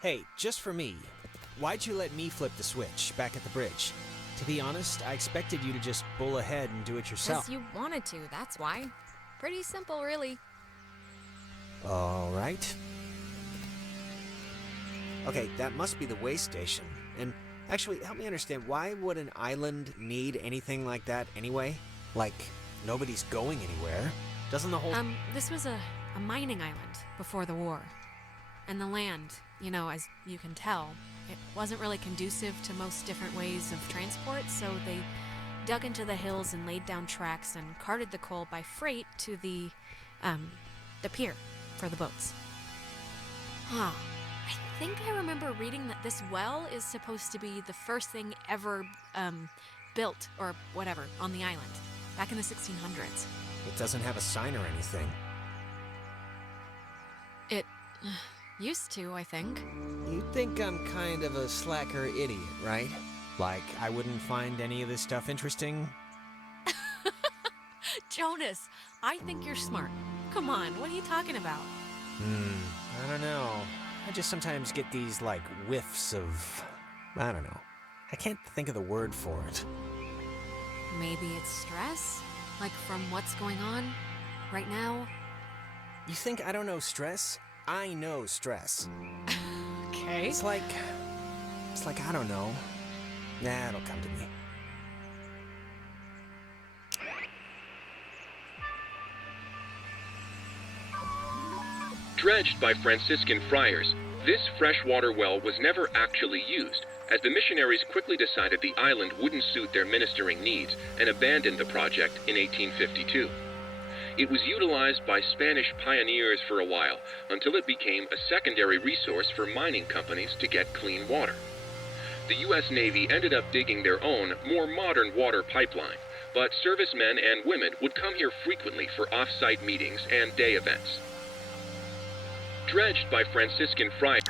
Hey, just for me, why'd you let me flip the switch back at the bridge? To be honest, I expected you to just bull ahead and do it yourself. Because you wanted to, that's why. Pretty simple, really. Alright. Okay, that must be the way station. And actually, help me understand, why would an island need anything like that anyway? Like, nobody's going anywhere. Doesn't the whole... This was a mining island before the war. And the land, as you can tell, it wasn't really conducive to most different ways of transport, so they dug into the hills and laid down tracks and carted the coal by freight to the pier for the boats. I think I remember reading that this well is supposed to be the first thing ever built, or whatever, on the island, back in the 1600s. It doesn't have a sign or anything. It used to, I think. You think I'm kind of a slacker idiot, right? Like, I wouldn't find any of this stuff interesting? Jonas, I think you're smart. Come on, what are you talking about? I don't know. I just sometimes get these, whiffs of... I don't know. I can't think of the word for it. Maybe it's stress? Like from what's going on right now? You think I don't know stress? I know stress. Okay. It's like, I don't know. Nah, it'll come to me. Dredged by Franciscan friars, this freshwater well was never actually used, as the missionaries quickly decided the island wouldn't suit their ministering needs and abandoned the project in 1852. It was utilized by Spanish pioneers for a while, until it became a secondary resource for mining companies to get clean water. The U.S. Navy ended up digging their own, more modern water pipeline, but servicemen and women would come here frequently for off-site meetings and day events. Dredged by Franciscan friars.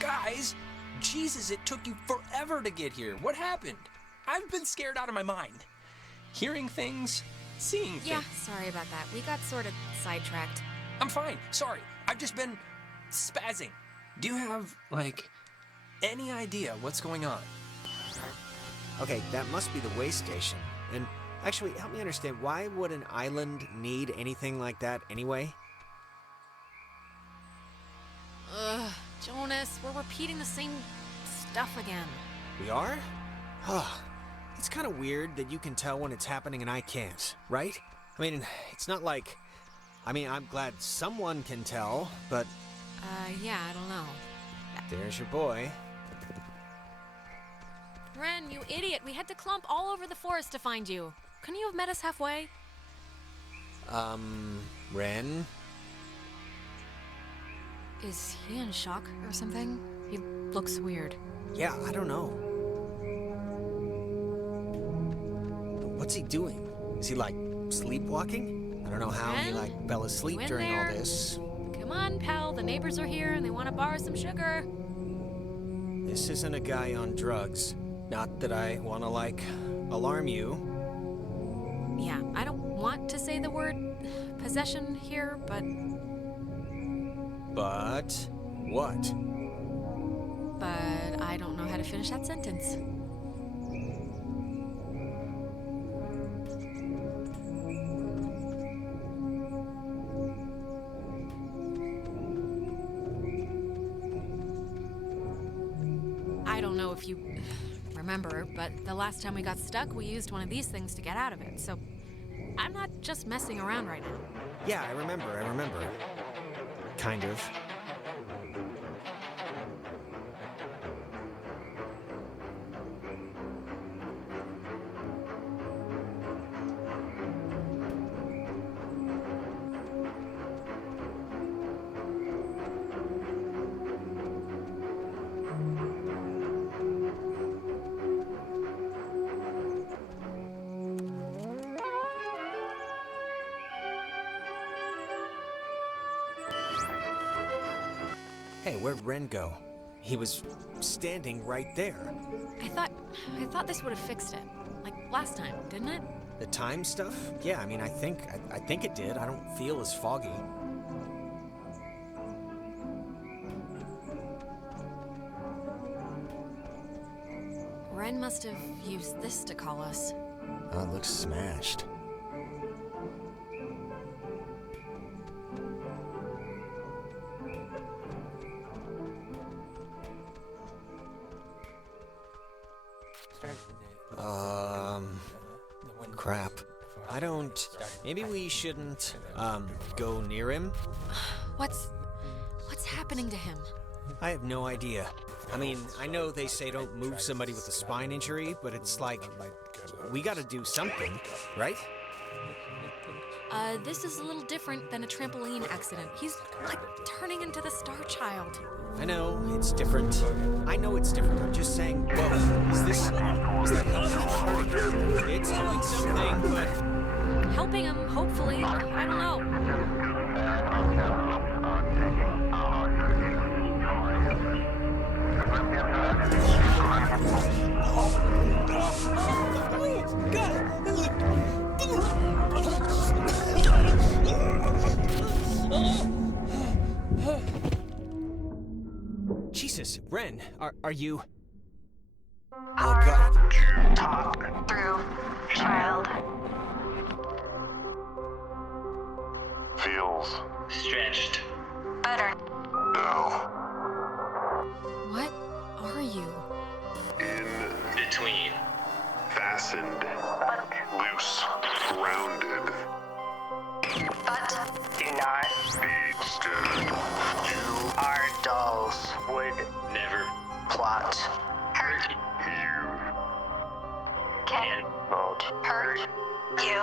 Guys, Jesus, it took you forever to get here. What happened? I've been scared out of my mind. Hearing things, seeing things. Yeah, sorry about that. We got sort of sidetracked. I'm fine. Sorry. I've just been spazzing. Do you have, any idea what's going on? Okay, that must be the way station. And actually, help me understand, why would an island need anything like that anyway? Ugh, Jonas, we're repeating the same stuff again. We are? It's kind of weird that you can tell when it's happening and I can't, right? I mean, it's not like... I'm glad someone can tell, but... Yeah, I don't know. There's your boy. Ren, you idiot! We had to clump all over the forest to find you. Couldn't you have met us halfway? Ren? Is he in shock or something? He looks weird. Yeah, I don't know. What's he doing? Is he, sleepwalking? I don't know how he, Ren? fell asleep You in during all there? this. Come on, pal. The neighbors are here and they want to borrow some sugar. This isn't a guy on drugs. Not that I want to, alarm you. Yeah, I don't want to say the word possession here, but... But... what? But I don't know how to finish that sentence. I don't know if you remember, but the last time we got stuck, we used one of these things to get out of it, so I'm not just messing around right now. Yeah, I remember. Kind of. Hey, where'd Ren go? He was standing right there. I thought this would have fixed it. Like last time, didn't it? The time stuff? Yeah, I mean, I think it did. I don't feel as foggy. Ren must have used this to call us. Oh, it looks smashed. Crap. I don't... Maybe we shouldn't, go near him? What's happening to him? I have no idea. I mean, I know they say don't move somebody with a spine injury, but it's like, we gotta do something, right? This is a little different than a trampoline accident. He's, like, turning into the Star Child. I know, it's different. I know it's different. I'm just saying, whoa, is that helping? It's doing something, but... Helping him, hopefully. I don't know. Jesus, Ren, are you... Hard God. to talk through, child. Feels Stretched. Better. now What are you? in Between. fastened, But. loose, grounded, But. Do not. be scared. You, Our dolls would never plot. Hurt you, can not hurt you.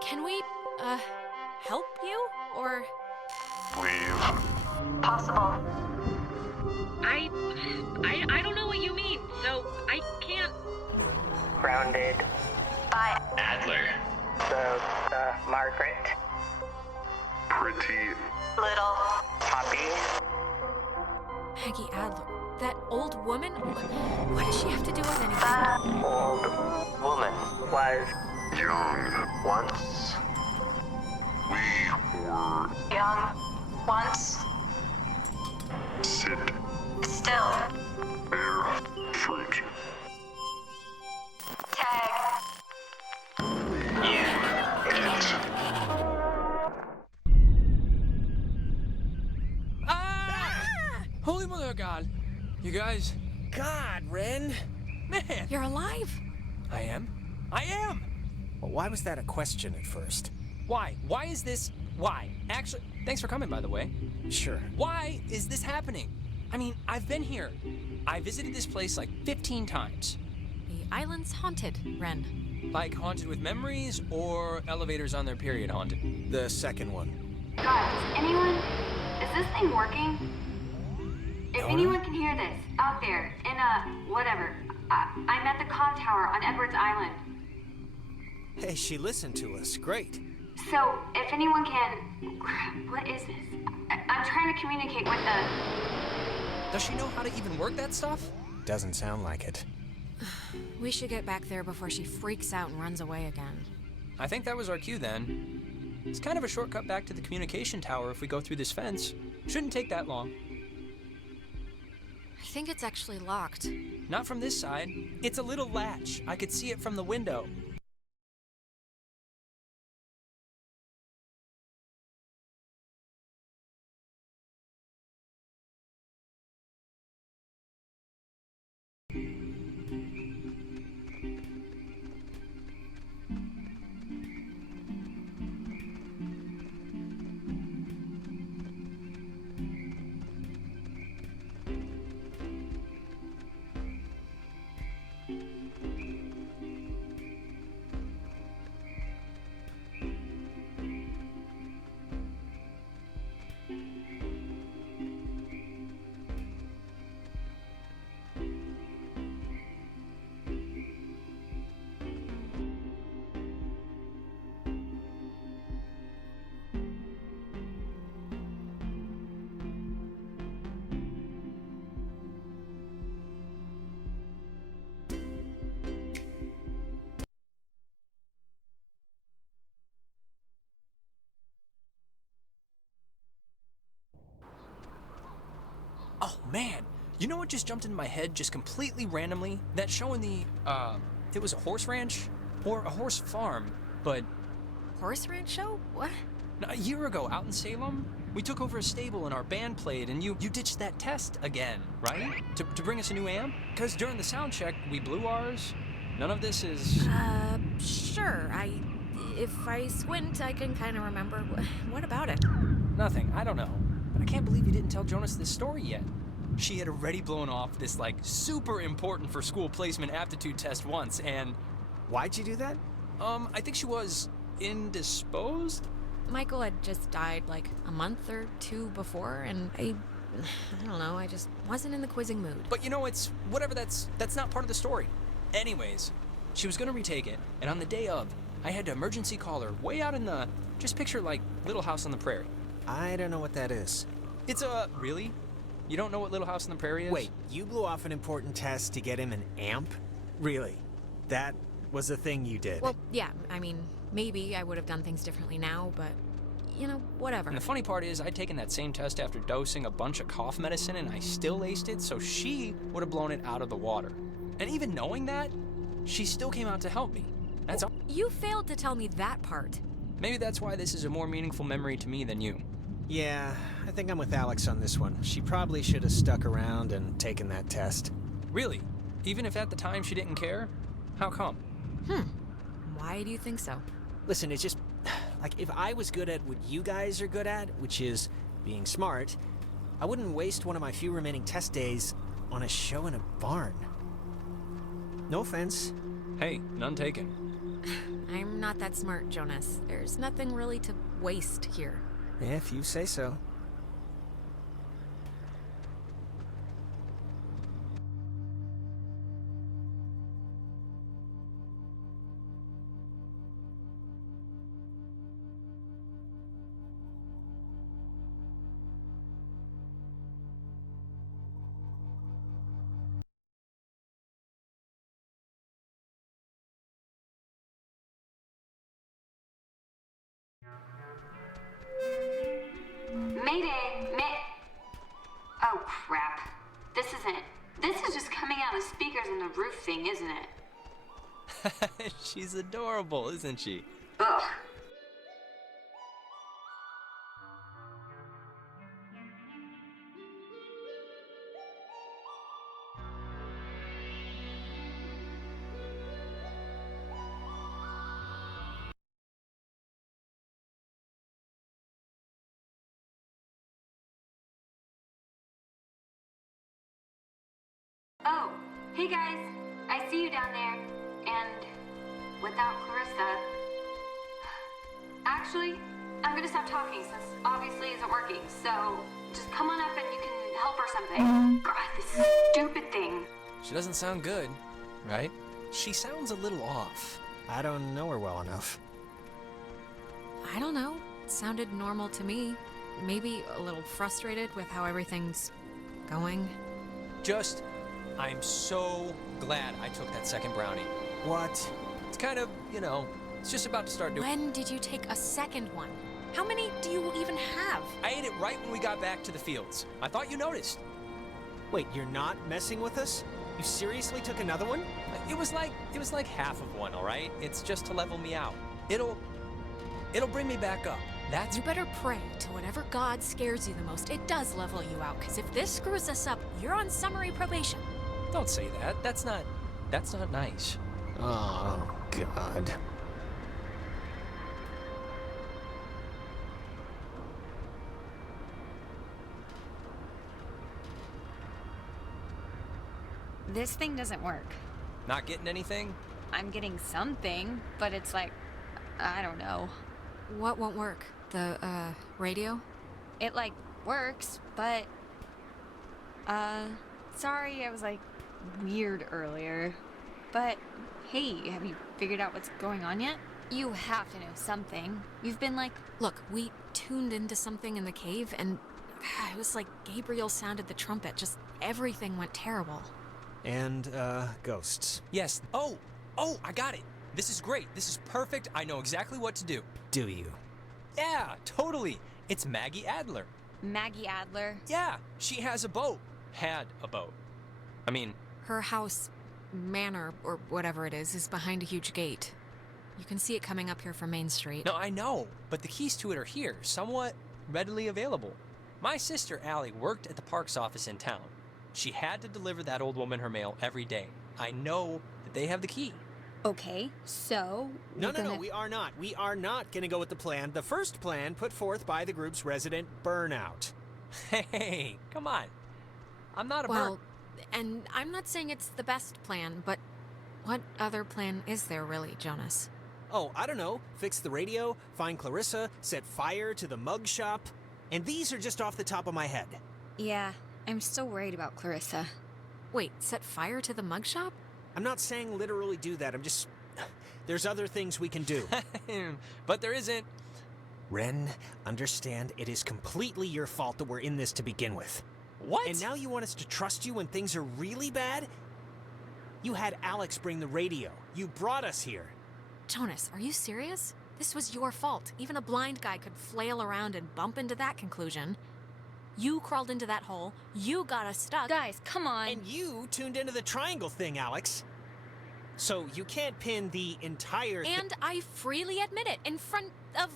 Can we, help you? Or... leave. Possible. I don't know what you mean, so I can't. Grounded. By Adler. the Margaret. Pretty Little Poppy. Peggy Adler. That old woman? What does she have to do with anything? The old woman was young. once We were young. Once. sit, Still. bear, fruit. Tag. Holy mother of God. You guys, God, Ren! man. You're alive? I am. I am. Well, why was that a question at first? Why? Why is this? Why? Actually, thanks for coming, by the way. Sure. Why is this happening? I mean, I've been here. I visited this place like 15 times. The island's haunted, Ren. Like haunted with memories or elevators on their period haunted? The second one. God, is this thing working? If anyone can hear this, out there, in whatever, I'm at the comm tower on Edwards Island. Hey, she listened to us. Great. So, if anyone can, what is this? I'm trying to communicate with the... Does she know how to even work that stuff? Doesn't sound like it. We should get back there before she freaks out and runs away again. I think that was our cue then. It's kind of a shortcut back to the communication tower if we go through this fence. Shouldn't take that long. I think it's actually locked. Not from this side. It's a little latch. I could see it from the window. man, you know what just jumped into my head just completely randomly? That show in the, it was a horse ranch or a horse farm, but Horse ranch show? What? a year ago out in Salem, we took over a stable and our band played, and you ditched that test again, right? To bring us a new amp? Because during the sound check, we blew ours. None of this is... Sure. If I squint, I can kind of remember. What about it? Nothing. I don't know. But I can't believe you didn't tell Jonas this story yet. She had already blown off this, like, super important for school placement aptitude test once, and... Why'd you do that? I think she was indisposed? Michael had just died like a month or two before, and I don't know, I just wasn't in the quizzing mood. But you know, it's whatever, that's not part of the story. Anyways, she was gonna retake it, and on the day of, I had to emergency call her way out in the, just picture like Little House on the Prairie. I don't know what that is. It's a, really? You don't know what Little House on the Prairie is? Wait, you blew off an important test to get him an amp? Really? That was the thing you did? Well, yeah, I mean, maybe I would have done things differently now, but, you know, whatever. And the funny part is, I'd taken that same test after dosing a bunch of cough medicine, and I still aced it, so she would have blown it out of the water. And even knowing that, she still came out to help me. That's all. You failed to tell me that part. Maybe that's why this is a more meaningful memory to me than you. Yeah, I think I'm with Alex on this one. She probably should have stuck around and taken that test. Really? Even if at the time she didn't care? How come? Why do you think so? Listen, it's just, like, if I was good at what you guys are good at, which is being smart, I wouldn't waste one of my few remaining test days on a show in a barn. No offense. Hey, none taken. I'm not that smart, Jonas. There's nothing really to waste here. If you say so. Mayday! Oh, crap. This is just coming out of speakers in the roof thing, isn't it? She's adorable, isn't she? Ugh. Oh, hey guys, I see you down there, and without Clarissa. Actually, I'm gonna stop talking since obviously isn't working, so just come on up and you can help or something. God, this stupid thing. She doesn't sound good, right? She sounds a little off. I don't know her well enough. I don't know. It sounded normal to me. Maybe a little frustrated with how everything's going. I'm so glad I took that second brownie. What? It's kind of, you know, it's just about to start doing... When did you take a second one? How many do you even have? I ate it right when we got back to the fields. I thought you noticed. Wait, you're not messing with us? You seriously took another one? It was like half of one, all right? It's just to level me out. It'll bring me back up. That's... You better pray to whatever god scares you the most. It does level you out, because if this screws us up, you're on summary probation. Don't say that. That's not nice. Oh, God. This thing doesn't work. Not getting anything? I'm getting something, but it's like, I don't know. What won't work? The, radio? It, like, works, but... Sorry, I was, like, weird earlier. But, hey, have you figured out what's going on yet? You have to know something. You've been, like... Look, we tuned into something in the cave, and it was like Gabriel sounded the trumpet. Just everything went terrible. And, ghosts. Yes. Oh, I got it. This is great. This is perfect. I know exactly what to do. Do you? Yeah, totally. It's Maggie Adler. Maggie Adler? Yeah, she has a boat. had a boat. I mean, Her house, manor, or whatever it is behind a huge gate. You can see it coming up here from Main Street. no, I know, but the keys to it are here, somewhat readily available. My sister Allie worked at the parks office in town. She had to deliver that old woman her mail every day. I know that they have the key. Okay, so. No, we're no, no, gonna- we are not. We are not going to go with the plan. The first plan put forth by the group's resident burnout. Hey, come on. I'm not a Well, and I'm not saying it's the best plan, but what other plan is there really, Jonas? Oh, I don't know. Fix the radio, find Clarissa, set fire to the mug shop. And these are just off the top of my head. Yeah, I'm still worried about Clarissa. Wait, set fire to the mug shop? I'm not saying literally do that. I'm just... There's other things we can do. but there isn't. Ren, understand it is completely your fault that we're in this to begin with. What? And now you want us to trust you when things are really bad? You had Alex bring the radio. You brought us here. Jonas, are you serious? This was your fault. Even a blind guy could flail around and bump into that conclusion. You crawled into that hole, you got us stuck. Guys, come on. And you tuned into the triangle thing, Alex. So you can't pin the entire And I freely admit it, in front of...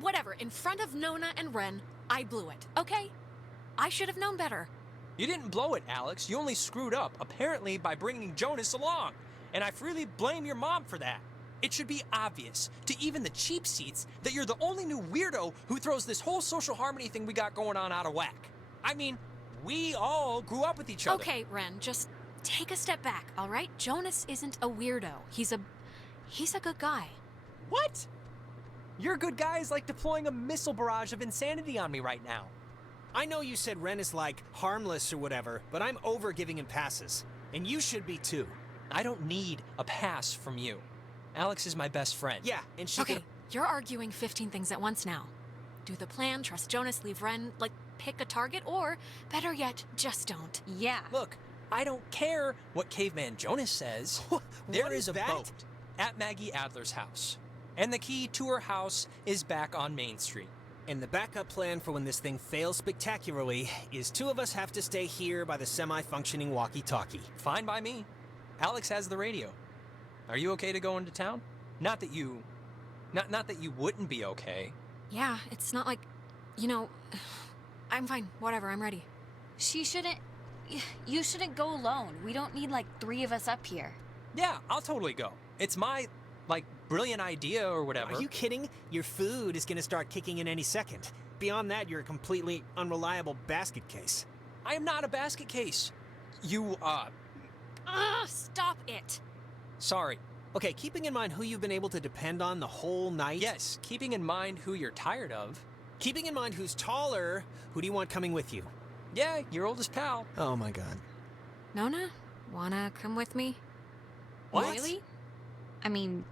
whatever, in front of Nona and Ren, I blew it, okay? I should have known better. You didn't blow it, Alex. You only screwed up, apparently by bringing Jonas along. And I freely blame your mom for that. It should be obvious to even the cheap seats that you're the only new weirdo who throws this whole social harmony thing we got going on out of whack. I mean, we all grew up with each other. Okay, Ren, just take a step back, all right? Jonas isn't a weirdo. He's a good guy. What? Your good guy is like deploying a missile barrage of insanity on me right now. I know you said Ren is like harmless or whatever, but I'm over giving him passes. And you should be too. I don't need a pass from you. Alex is my best friend. Yeah, and she Okay, can... you're arguing 15 things at once now. Do the plan, trust Jonas, leave Ren, like, pick a target, or, better yet, just don't. Yeah. Look, I don't care what Caveman Jonas says. There What is is a that? boat at Maggie Adler's house. And the key to her house is back on Main Street. And the backup plan for when this thing fails spectacularly is two of us have to stay here by the semi-functioning walkie-talkie. Fine by me. Alex has the radio. Are you okay to go into town? Not that you wouldn't be okay. Yeah, it's not like, I'm fine, whatever, I'm ready. She shouldn't. You shouldn't go alone. We don't need like 3 of us up here. Yeah, I'll totally go. It's my, brilliant idea or whatever. Are you kidding? Your food is gonna start kicking in any second. Beyond that, you're a completely unreliable basket case. I am not a basket case. Stop it! Sorry. Okay, keeping in mind who you've been able to depend on the whole night. Yes, keeping in mind who you're tired of. Keeping in mind who's taller, who do you want coming with you? Yeah, your oldest pal. Oh my god. Nona, wanna come with me? What? Really? I mean,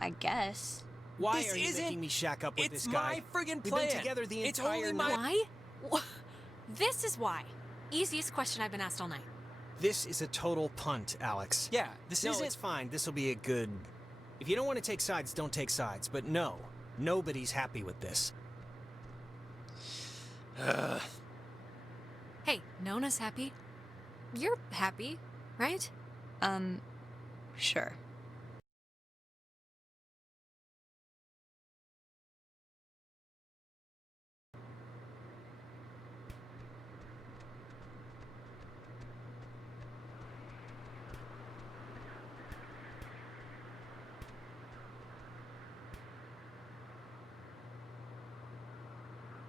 I guess. Why This are you isn't- making me shack up with It's this guy? my friggin' We've plan. been together the It's entire only my- night. Why? This is why. Easiest question I've been asked all night. This is a total punt, Alex. Yeah, this No, isn't... it's fine. This will be a good... If you don't want to take sides, don't take sides. But no, nobody's happy with this. Hey, Nona's happy. You're happy, right? Sure.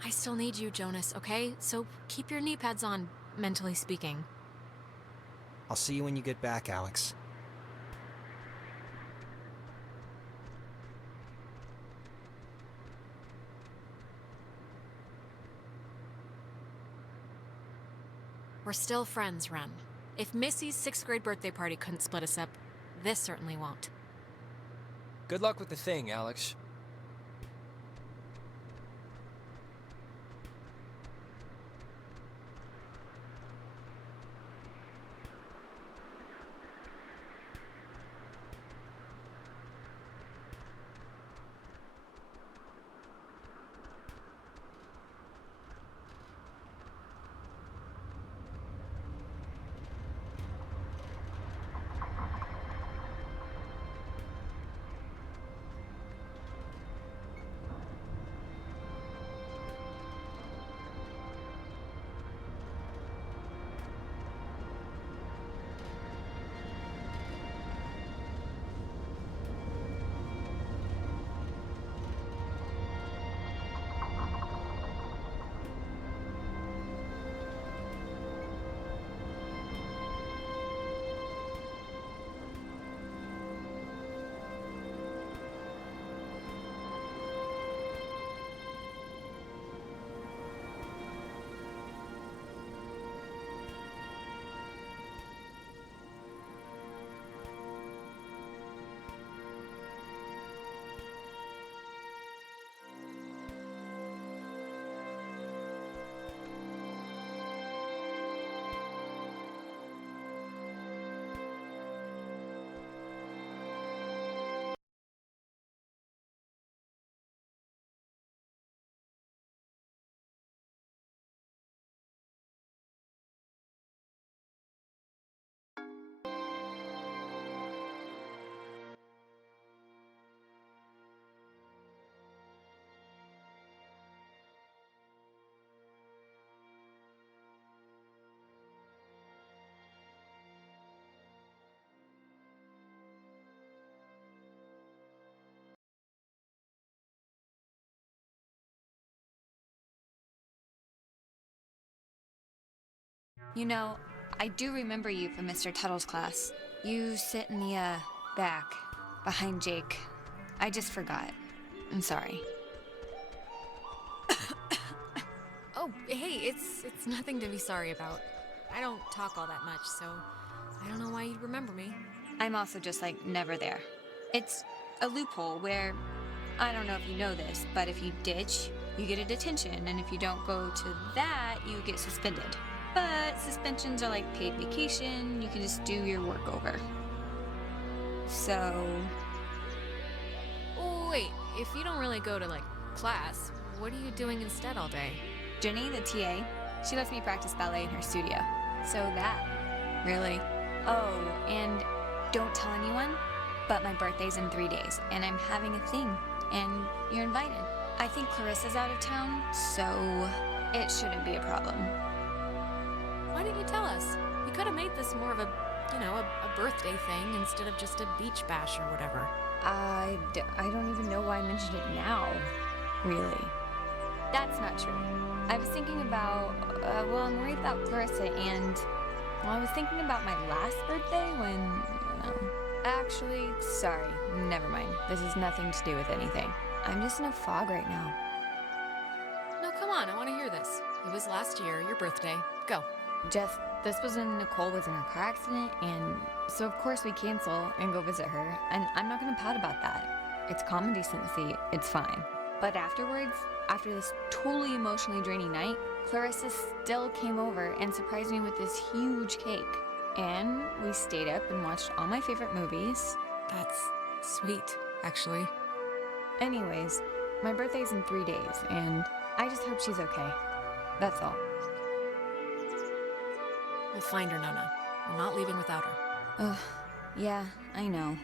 I still need you, Jonas, okay? So keep your knee pads on, mentally speaking. I'll see you when you get back, Alex. We're still friends, Ren. If Missy's 6th grade birthday party couldn't split us up, this certainly won't. Good luck with the thing, Alex. You know, I do remember you from Mr. Tuttle's class. You sit in the, back, behind Jake. I just forgot. I'm sorry. Oh, hey, it's nothing to be sorry about. I don't talk all that much, so I don't know why you'd remember me. I'm also just, like, never there. It's a loophole where, I don't know if you know this, but if you ditch, you get a detention, and if you don't go to that, you get suspended. But suspensions are like paid vacation, you can just do your work over. So... Oh, wait, if you don't really go to, like, class, what are you doing instead all day? Jenny, the TA, she lets me practice ballet in her studio. So that. Really? Oh, and don't tell anyone, but my birthday's in 3 days, and I'm having a thing, and you're invited. I think Clarissa's out of town, so it shouldn't be a problem. Why didn't you tell us? We could have made this more of a, a birthday thing instead of just a beach bash or whatever. I don't even know why I mentioned it now, really. That's not true. I was thinking about, I'm worried about Clarissa and, I was thinking about my last birthday when, actually, sorry, never mind. This has nothing to do with anything. I'm just in a fog right now. No, come on, I want to hear this. It was last year, your birthday. Go. Jess, this was when Nicole was in a car accident, and so of course we cancel and go visit her, and I'm not gonna pout about that. It's common decency, it's fine. But afterwards, after this totally emotionally draining night, Clarissa still came over and surprised me with this huge cake. And we stayed up and watched all my favorite movies. That's sweet, actually. Anyways, my birthday's in 3 days, and I just hope she's okay. That's all. We'll find her, Nona. We're not leaving without her. Ugh, yeah, I know.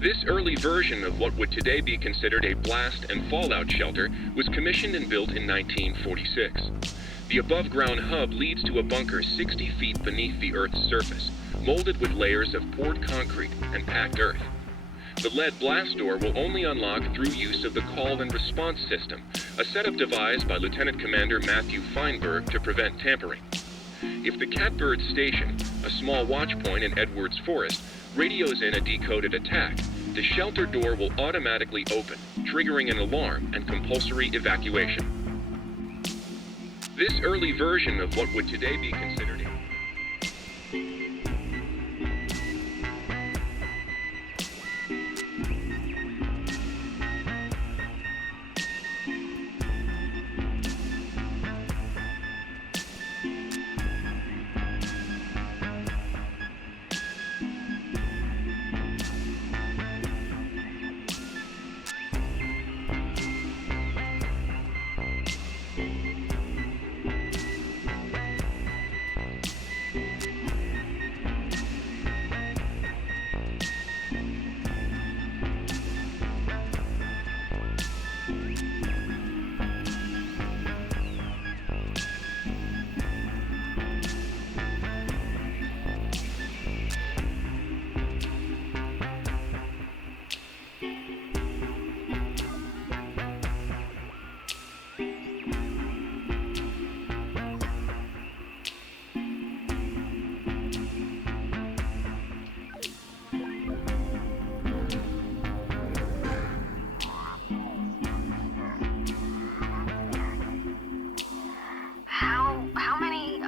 This early version of what would today be considered a blast and fallout shelter was commissioned and built in 1946. The above-ground hub leads to a bunker 60 feet beneath the Earth's surface, molded with layers of poured concrete and packed earth. The lead blast door will only unlock through use of the call and response system, a setup devised by Lieutenant Commander Matthew Feinberg to prevent tampering. If the Catbird Station, a small watch point in Edwards Forest, radios in a decoded attack, the shelter door will automatically open, triggering an alarm and compulsory evacuation. This early version of what would today be considered a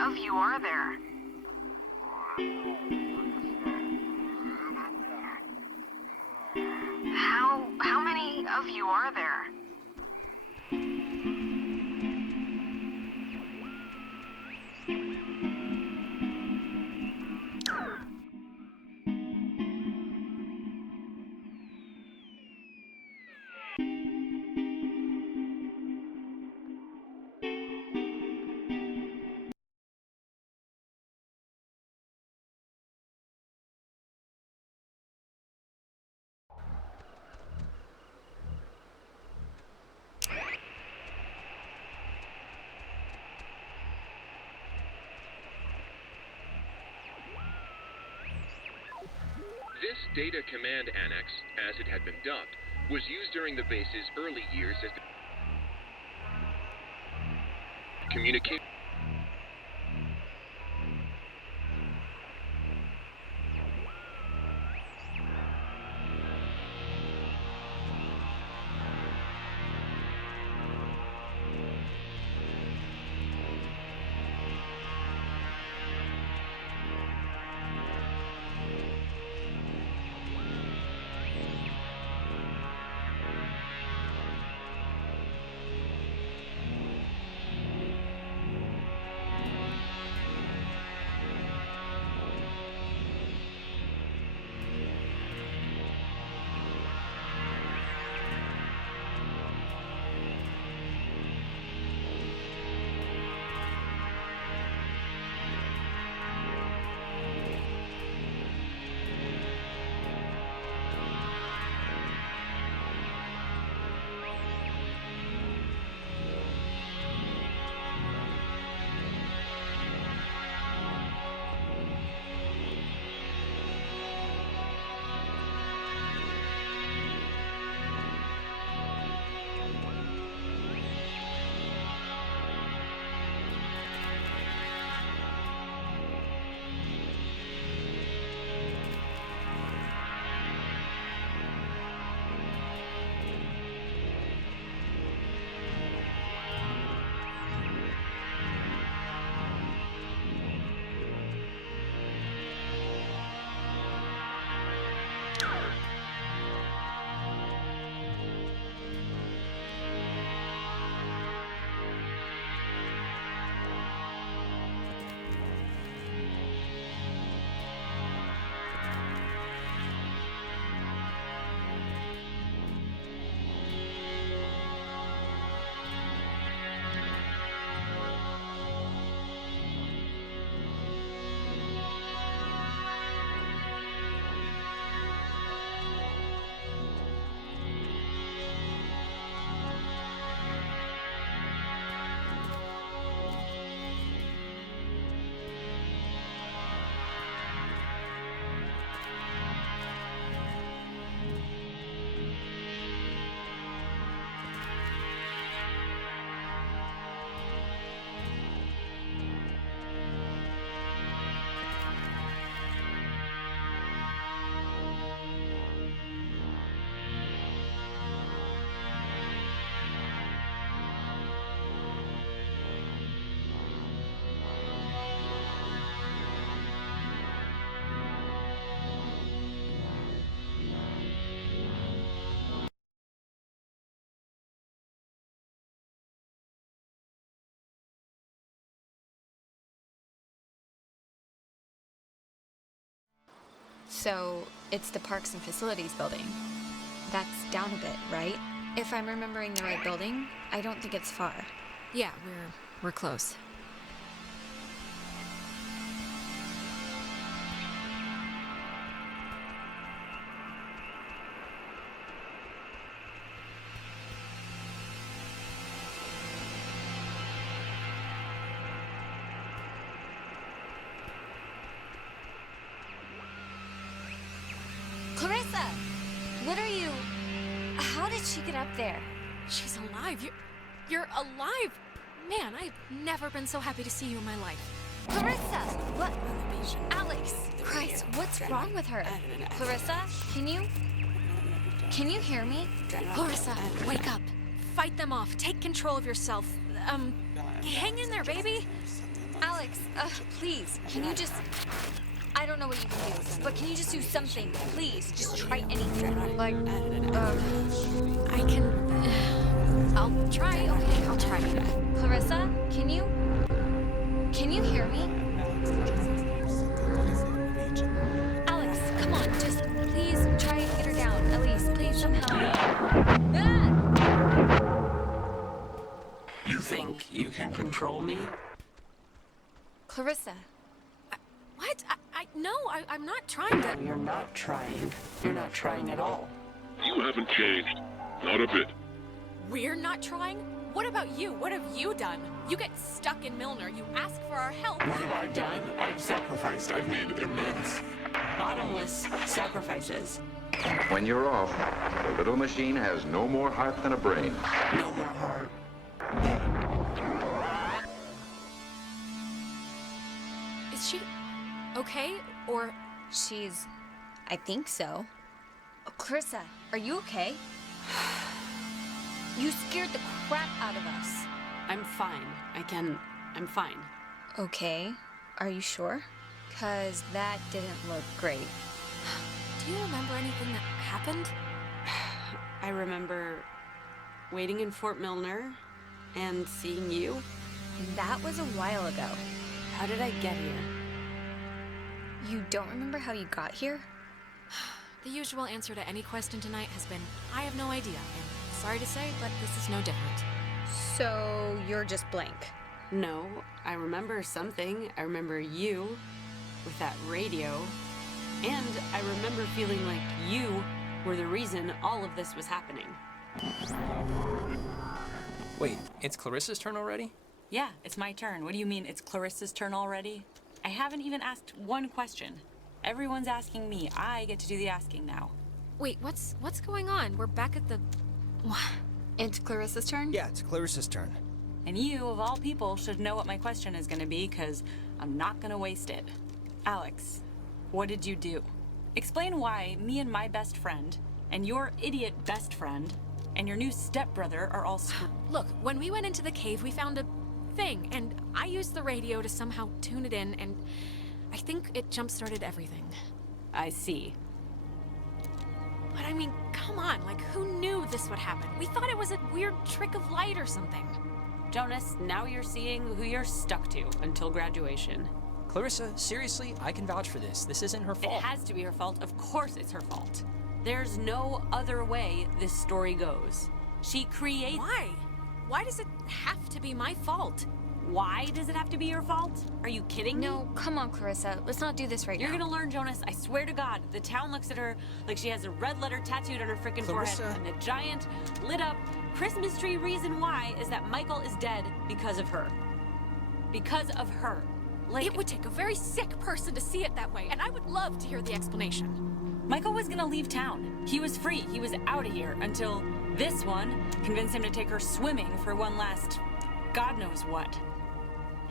of you are there? How many of you are there? This Data Command Annex, as it had been dubbed, was used during the base's early years as the communication. So, it's the Parks and Facilities building. That's down a bit, right? If I'm remembering the right building, I don't think it's far. Yeah, we're close. Clarissa! What are you... How did she get up there? She's alive. You're alive. Man, I've never been so happy to see you in my life. Clarissa! What? Alex! Christ, what's wrong with her? Clarissa, can you hear me? Clarissa, wake up. Fight them off. Take control of yourself. Hang in there, baby. Alex, please, can you just... I don't know what you can do, but can you just do something? Please, just try anything. Like, I can. I'll try. Okay, I'll try. Clarissa, can you hear me? Alex, come on, just please try and get her down. Elise, please somehow. Ah! You think you can control me? Clarissa. What? No, I'm not trying to. You're not trying. You're not trying at all. You haven't changed. Not a bit. We're not trying? What about you? What have you done? You get stuck in Milner. You ask for our help. What have I done? I've sacrificed. I've made immense. Bottomless sacrifices. When you're off, the little machine has no more heart than a brain. No more heart. Is she okay? Or She's... I think so. Clarissa, are you okay? You scared the crap out of us. I'm fine. I'm fine. Okay, are you sure? 'Cause that didn't look great. do you remember anything that happened? I remember waiting in Fort Milner and seeing you. That was a while ago. How did I get here? You don't remember how you got here? The usual answer to any question tonight has been, I have no idea. And sorry to say, but this is no different. So you're just blank. No, I remember something. I remember you with that radio. And I remember feeling like you were the reason all of this was happening. Wait, it's Clarissa's turn already? Yeah, it's my turn. What do you mean it's Clarissa's turn already? I haven't even asked one question. Everyone's asking me. I get to do the asking now. Wait, what's going on? We're back at the... It's Clarissa's turn? Yeah, it's Clarissa's turn. And you, of all people, should know what my question is gonna be, because I'm not gonna waste it. Alex, what did you do? Explain why me and my best friend, and your idiot best friend, and your new stepbrother are all screwed. Look, when we went into the cave, we found a thing, and I used the radio to somehow tune it in, and I think it jump-started everything. I see. But I mean, come on, like, who knew this would happen? We thought it was a weird trick of light or something. Jonas, now you're seeing who you're stuck to until graduation. Clarissa, seriously, I can vouch for this. This isn't her fault. It has to be her fault. Of course it's her fault. There's no other way this story goes. She creates... Why? Why does it have to be my fault? Why does it have to be your fault? Are you kidding me? No, come on, Clarissa. Let's not do this right You're now. gonna learn, Jonas. I swear to God. The town looks at her like she has a red letter tattooed on her freaking forehead. And the giant, lit up Christmas tree reason why is that Michael is dead because of her. Because of her. Like, it would take a very sick person to see it that way, and I would love to hear the explanation. Michael was gonna leave town. He was free. He was out of here until this one convinced him to take her swimming for one last God knows what.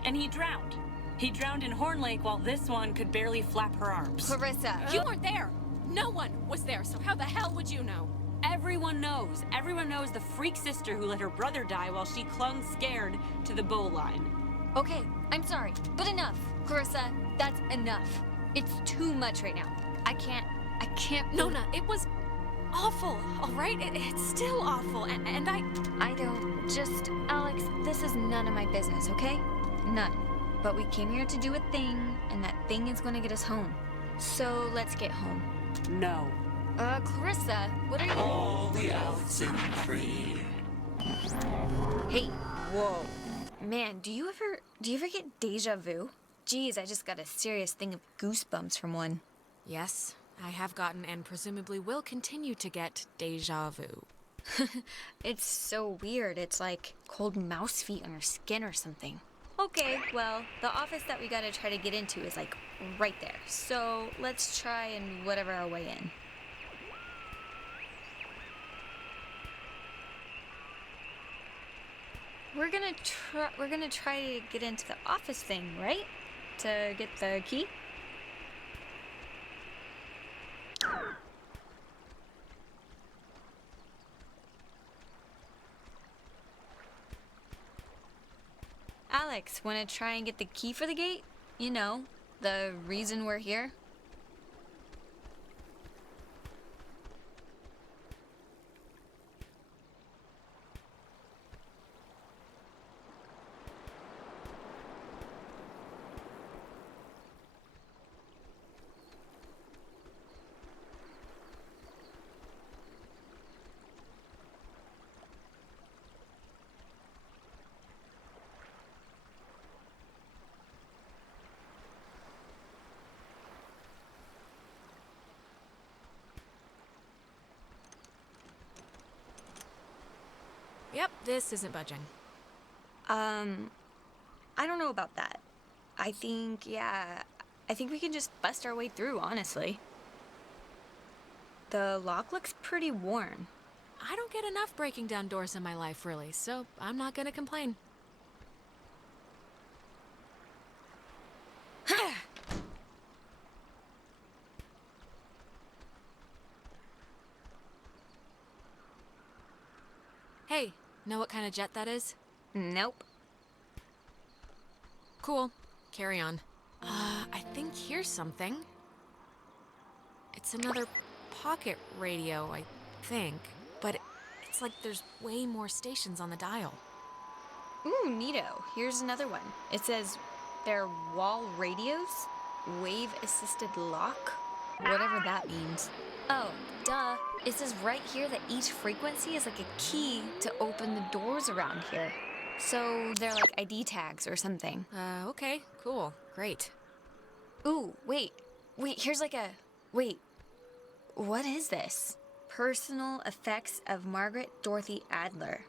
And he drowned. He drowned in Horn Lake while this one could barely flap her arms. Clarissa. You weren't there. No one was there, so how the hell would you know? Everyone knows. Everyone knows the freak sister who let her brother die while she clung scared to the bow line. Okay, I'm sorry, but enough. Clarissa, that's enough. It's too much right now. I can't... Nona, it was awful, all right? It's still awful, and I don't... Just... Alex, this is none of my business, okay? None. But we came here to do a thing, and that thing is gonna get us home. So let's get home. No. Clarissa, what are you... All the Oxenfree. Hey, whoa. Man, do you ever get deja vu? Geez, I just got a serious thing of goosebumps from one. Yes, I have gotten and presumably will continue to get deja vu. It's so weird. It's like cold mouse feet on your skin or something. Okay, well, the office that we gotta try to get into is like right there. So let's try and whatever our way in. We're gonna try to get into the office thing, right? To get the key? Alex. Alex, wanna try and get the key for the gate? You know, the reason we're here? Yep, this isn't budging. I don't know about that. I think we can just bust our way through, honestly. The lock looks pretty worn. I don't get enough breaking down doors in my life, really, so I'm not gonna complain. Hey, know what kind of jet that is? Nope. Cool. Carry on. I think here's something. It's another pocket radio, I think. But it's like there's way more stations on the dial. Ooh, neato. Here's another one. It says they're wall radios, wave-assisted lock, whatever that means. Oh, duh. It says right here that each frequency is like a key to open the doors around here. So they're like ID tags or something. Okay, cool, great. Ooh, wait, here's like a... Wait, what is this? Personal effects of Margaret Dorothy Adler.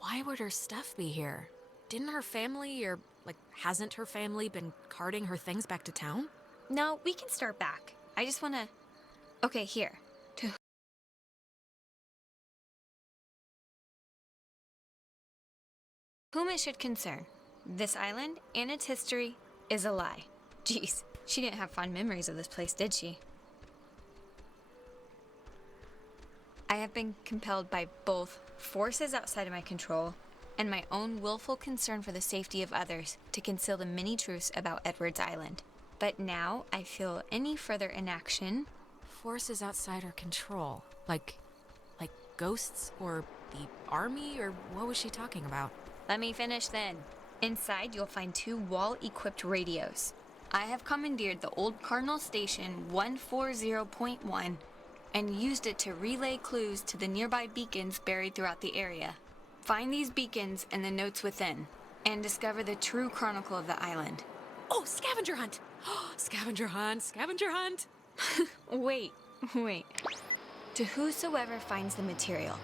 Why would her stuff be here? Didn't her family, or, like, hasn't her family been carting her things back to town? No, we can start back. I just wanna... Okay, here. To whom it should concern, this island and its history is a lie. Jeez, she didn't have fond memories of this place, did she? I have been compelled by both forces outside of my control and my own willful concern for the safety of others to conceal the many truths about Edwards Island. But now I feel any further inaction... Forces outside her control? Like ghosts or the army, or what was she talking about? Let me finish then. Inside, you'll find 2 wall-equipped radios. I have commandeered the old Cardinal Station 140.1 and used it to relay clues to the nearby beacons buried throughout the area. Find these beacons and the notes within, and discover the true chronicle of the island. Oh, scavenger hunt! Scavenger hunt, scavenger hunt! Wait. To whosoever finds the material,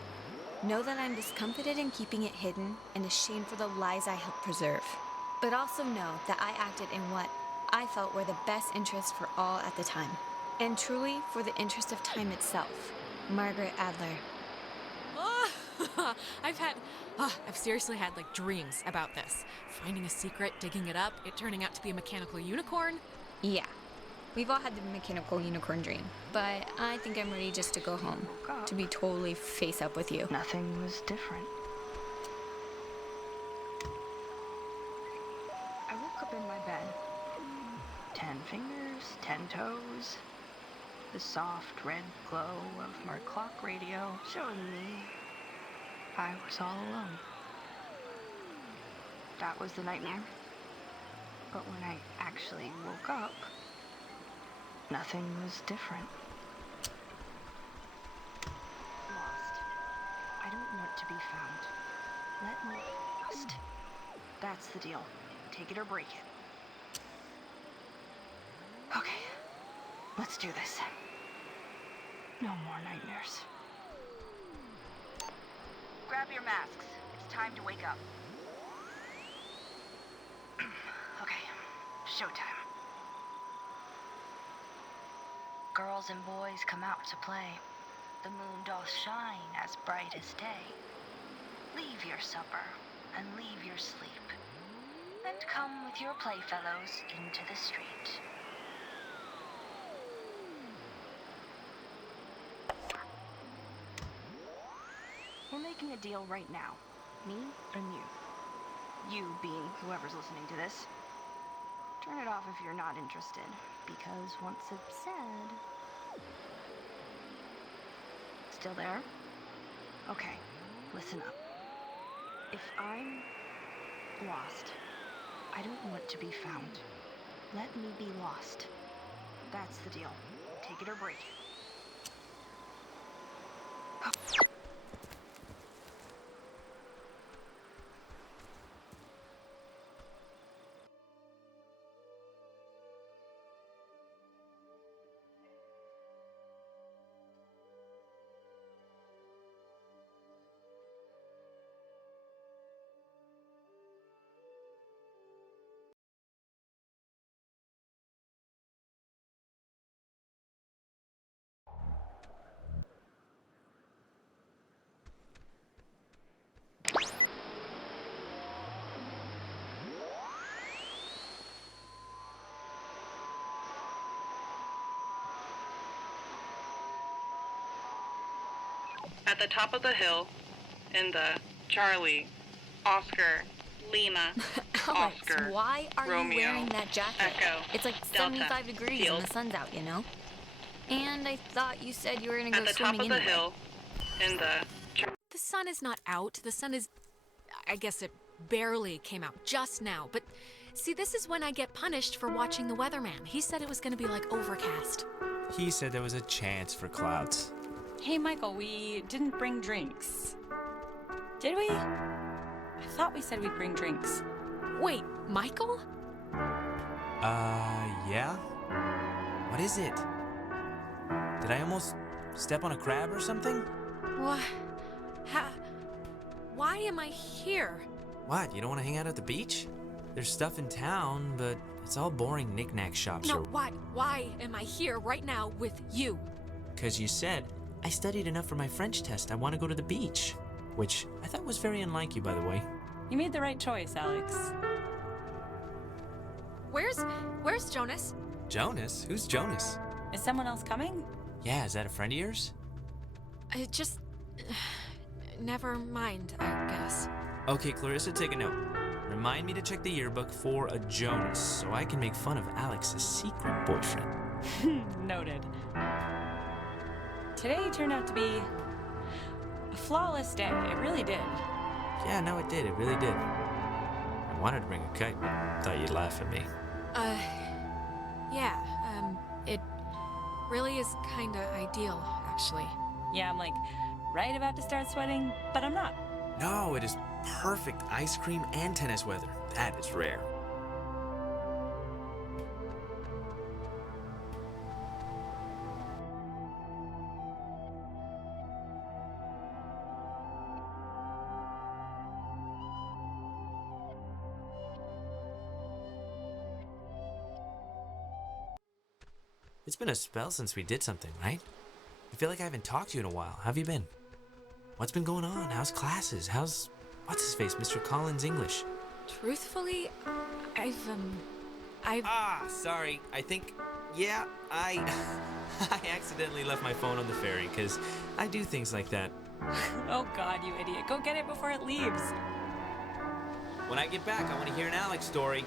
know that I'm discomfited in keeping it hidden and ashamed for the lies I helped preserve. But also know that I acted in what I felt were the best interests for all at the time. And truly for the interest of time itself. Margaret Adler. I've seriously had, like, dreams about this. Finding a secret, digging it up, it turning out to be a mechanical unicorn. Yeah. We've all had the mechanical unicorn dream, but I think I'm ready just to go home, to be totally face up with you. Nothing was different. I woke up in my bed. 10 fingers, 10 toes. The soft red glow of my clock radio showing me I was all alone. That was the nightmare. But when I actually woke up, nothing was different. Lost. I don't want to be found. Let me be lost. That's the deal. Take it or break it. Okay, let's do this. No more nightmares. Grab your masks. It's time to wake up. Okay, showtime. Girls and boys come out to play. The moon doth shine as bright as day. Leave your supper and leave your sleep, and come with your playfellows into the street. We're making a deal right now. Me and you. You being whoever's listening to this. Turn it off if you're not interested, because once it's said... Still there? Okay, listen up. If I'm lost, I don't want to be found. Let me be lost. That's the deal. Take it or break it. At the top of the hill, in the Charlie, Oscar, Lima, Alex, Oscar, why are Romeo, you wearing that jacket? Echo, It's like Delta, 75 degrees Field. and the sun's out, you know? And I thought you said you were gonna go At the swimming top of the anyway. hill, in the... The sun is not out. The sun is. I guess it barely came out just now. But see, this is when I get punished for watching the weatherman. He said it was gonna be like overcast. He said there was a chance for clouds. Hey, Michael, we didn't bring drinks. Did we? I thought we said we'd bring drinks. Wait, Michael? Yeah? What is it? Did I almost step on a crab or something? What? Why am I here? What, you don't want to hang out at the beach? There's stuff in town, but it's all boring knick-knack shops. No, why am I here right now with you? Because you said, I studied enough for my French test, I want to go to the beach. Which I thought was very unlike you, by the way. You made the right choice, Alex. Where's Jonas? Jonas? Who's Jonas? Is someone else coming? Yeah, is that a friend of yours? Just... Never mind, I guess. Okay, Clarissa, take a note. Remind me to check the yearbook for a Jonas, so I can make fun of Alex's secret boyfriend. Noted. Today turned out to be a flawless day. It really did. Yeah, no, it did. It really did. I wanted to bring a kite, but thought you'd laugh at me. Yeah, it really is kinda ideal, actually. Yeah, I'm like right about to start sweating, but I'm not. No, it is perfect ice cream and tennis weather. That is rare. It's been a spell since we did something, right? I feel like I haven't talked to you in a while. How have you been? What's been going on? How's classes? How's... what's-his-face, Mr. Collins' English? Truthfully, I've... Sorry. I think... yeah, I accidentally left my phone on the ferry, because I do things like that. Oh God, you idiot. Go get it before it leaves. When I get back, I want to hear an Alex story.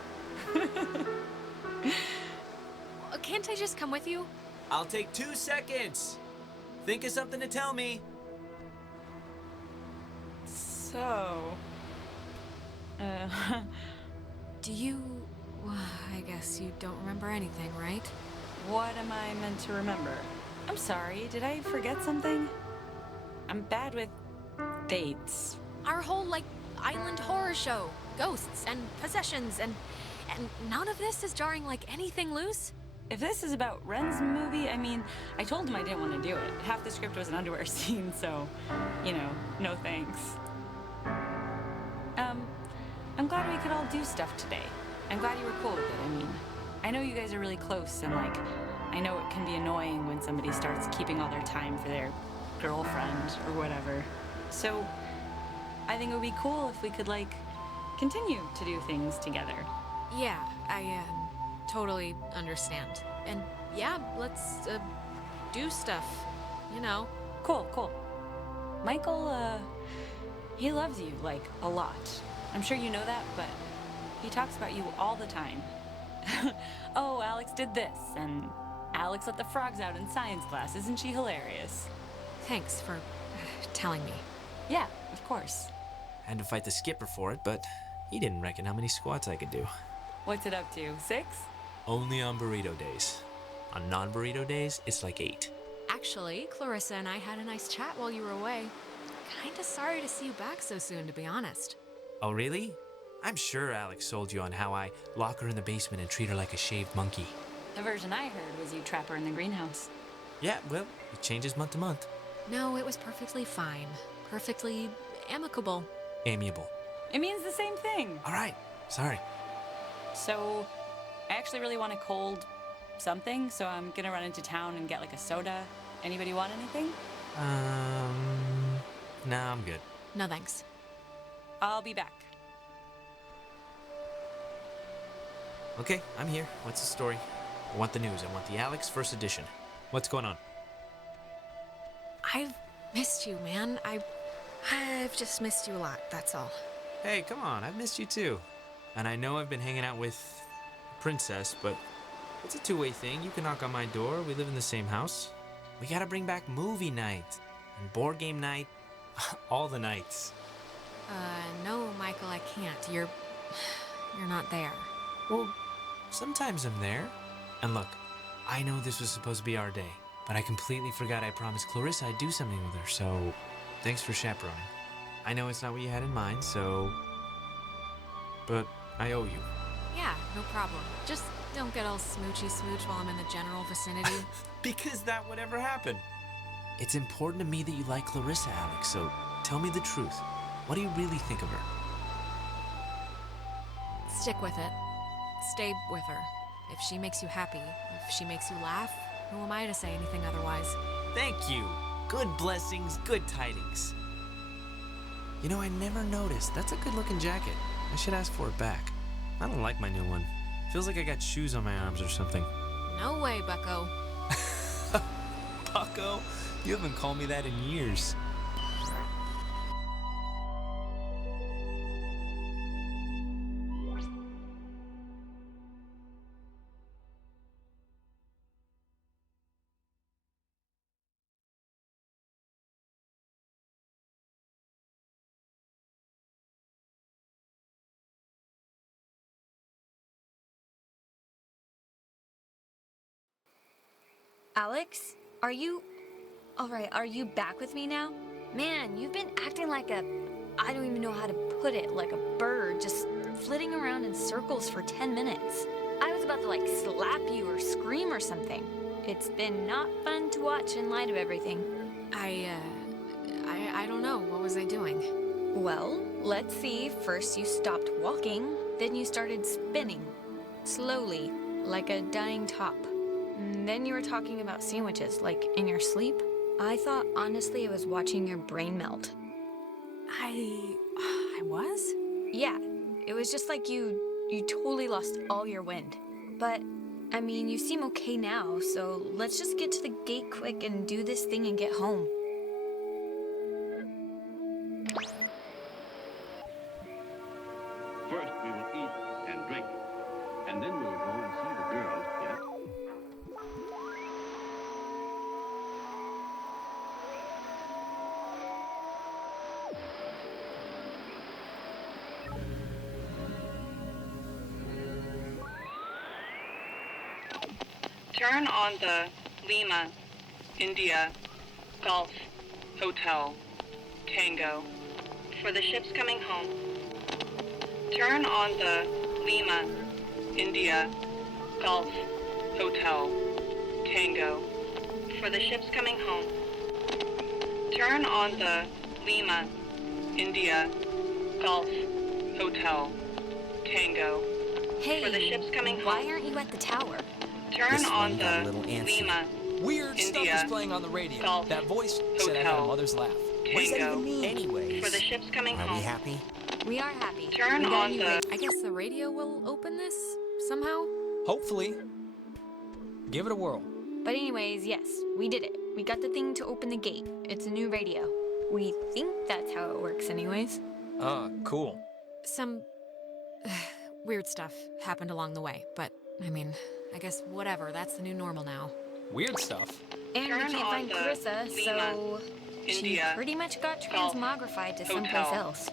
Can't I just come with you? I'll take 2 seconds. Think of something to tell me. So... Do you... I guess you don't remember anything, right? What am I meant to remember? I'm sorry, did I forget something? I'm bad with dates. Our whole, island horror show. Ghosts and possessions and none of this is jarring like anything loose? If this is about Ren's movie, I mean, I told him I didn't want to do it. Half the script was an underwear scene, so, no thanks. I'm glad we could all do stuff today. I'm glad you were cool with it. I mean, I know you guys are really close, and, I know it can be annoying when somebody starts keeping all their time for their girlfriend or whatever. So, I think it would be cool if we could, continue to do things together. Yeah, I, totally understand. And yeah, let's, do stuff, Cool. Michael, He loves you, like, a lot. I'm sure you know that, but he talks about you all the time. Oh, Alex did this, and Alex let the frogs out in science class. Isn't she hilarious? Thanks for telling me. Yeah, of course. Had to fight the skipper for it, but he didn't reckon how many squats I could do. What's it up to, 6? Only on burrito days. On non-burrito days, it's like 8. Actually, Clarissa and I had a nice chat while you were away. Kinda sorry to see you back so soon, to be honest. Oh, really? I'm sure Alex sold you on how I lock her in the basement and treat her like a shaved monkey. The version I heard was you trap her in the greenhouse. Yeah, well, it changes month to month. No, it was perfectly fine. Perfectly amicable. Amiable. It means the same thing. All right, sorry. So, I actually really want a cold something, so I'm gonna run into town and get like a soda. Anybody want anything? Nah, I'm good. No thanks. I'll be back. Okay, I'm here. What's the story? I want the news. I want the Alex first edition. What's going on? I've missed you, man. I've just missed you a lot, that's all. Hey, come on. I've missed you too. And I know I've been hanging out with Princess, but it's a two-way thing. You can knock on my door. We live in the same house. We gotta bring back movie night and board game night. All the nights. No, Michael, I can't. You're not there. Well, sometimes I'm there. And look, I know this was supposed to be our day, but I completely forgot I promised Clarissa I'd do something with her, so thanks for chaperoning. I know it's not what you had in mind, so... but I owe you. Yeah, no problem. Just don't get all smoochy smooch while I'm in the general vicinity. Because that would ever happen. It's important to me that you like Clarissa, Alex, so tell me the truth. What do you really think of her? Stick with it. Stay with her. If she makes you happy, if she makes you laugh, who am I to say anything otherwise? Thank you. Good blessings, good tidings. You know, I never noticed. That's a good-looking jacket. I should ask for it back. I don't like my new one. Feels like I got shoes on my arms or something. No way, bucko. Bucko? You haven't called me that in years. Alex, are you... Alright, are you back with me now? Man, you've been acting like a... I don't even know how to put it, like a bird, just flitting around in circles for 10 minutes. I was about to, like, slap you or scream or something. It's been not fun to watch in light of everything. I don't know. What was I doing? Well, let's see. First you stopped walking, then you started spinning. Slowly, like a dying top. And then you were talking about sandwiches, like in your sleep. I thought, honestly, I was watching your brain melt. I was? Yeah, it was just like you totally lost all your wind. But, I mean, you seem okay now, so let's just get to the gate quick and do this thing and get home. First, we will eat and drink, and then we'll go and see the girls, yes? Turn on the Lima, India, Golf, Hotel, Tango, for the ships coming home. Turn on the Lima, India, Golf, Hotel, Tango, for the ships coming home. Turn on the Lima, India, Golf, Hotel, Tango, Hey, for the ships coming home. why aren't you at the tower? Turn This on one got a the little antsy. Lima, Weird stuff India, is playing on the radio. Golf, That voice said I had a Hotel, mother's laugh. What does that Tango, even mean? Anyways, for the ships coming are home. we happy? We are happy. Turn We got a on new the... I guess the radio will open this somehow? Hopefully. Give it a whirl. But anyways, yes, we did it. We got the thing to open the gate. It's a new radio. We think that's how it works anyways. Cool. Some weird stuff happened along the way, but I mean, I guess whatever, that's the new normal now. Weird stuff. And we Turn can't on find the Clarissa, so she India pretty much got Golf transmogrified to someplace Hotel. else.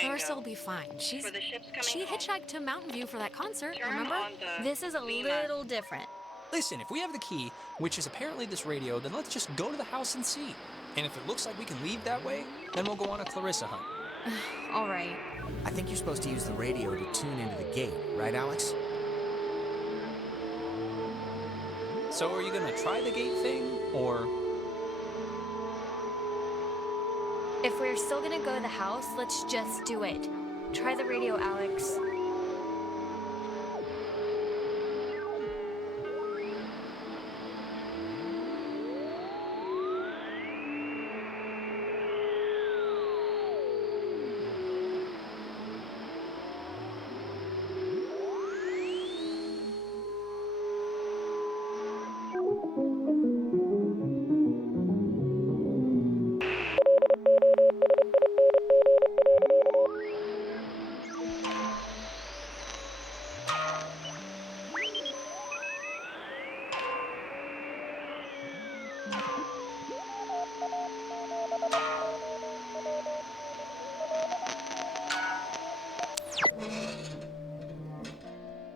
Clarissa will be fine. She hitchhiked to Mountain View for that concert, Turn remember? on the This is a little different. Listen, if we have the key, which is apparently this radio, then let's just go to the house and see. And if it looks like we can leave that way, then we'll go on a Clarissa hunt. All right. I think you're supposed to use the radio to tune into the gate, right, Alex? So are you gonna try the gate thing, or? If we're still gonna go to the house, let's just do it. Try the radio, Alex.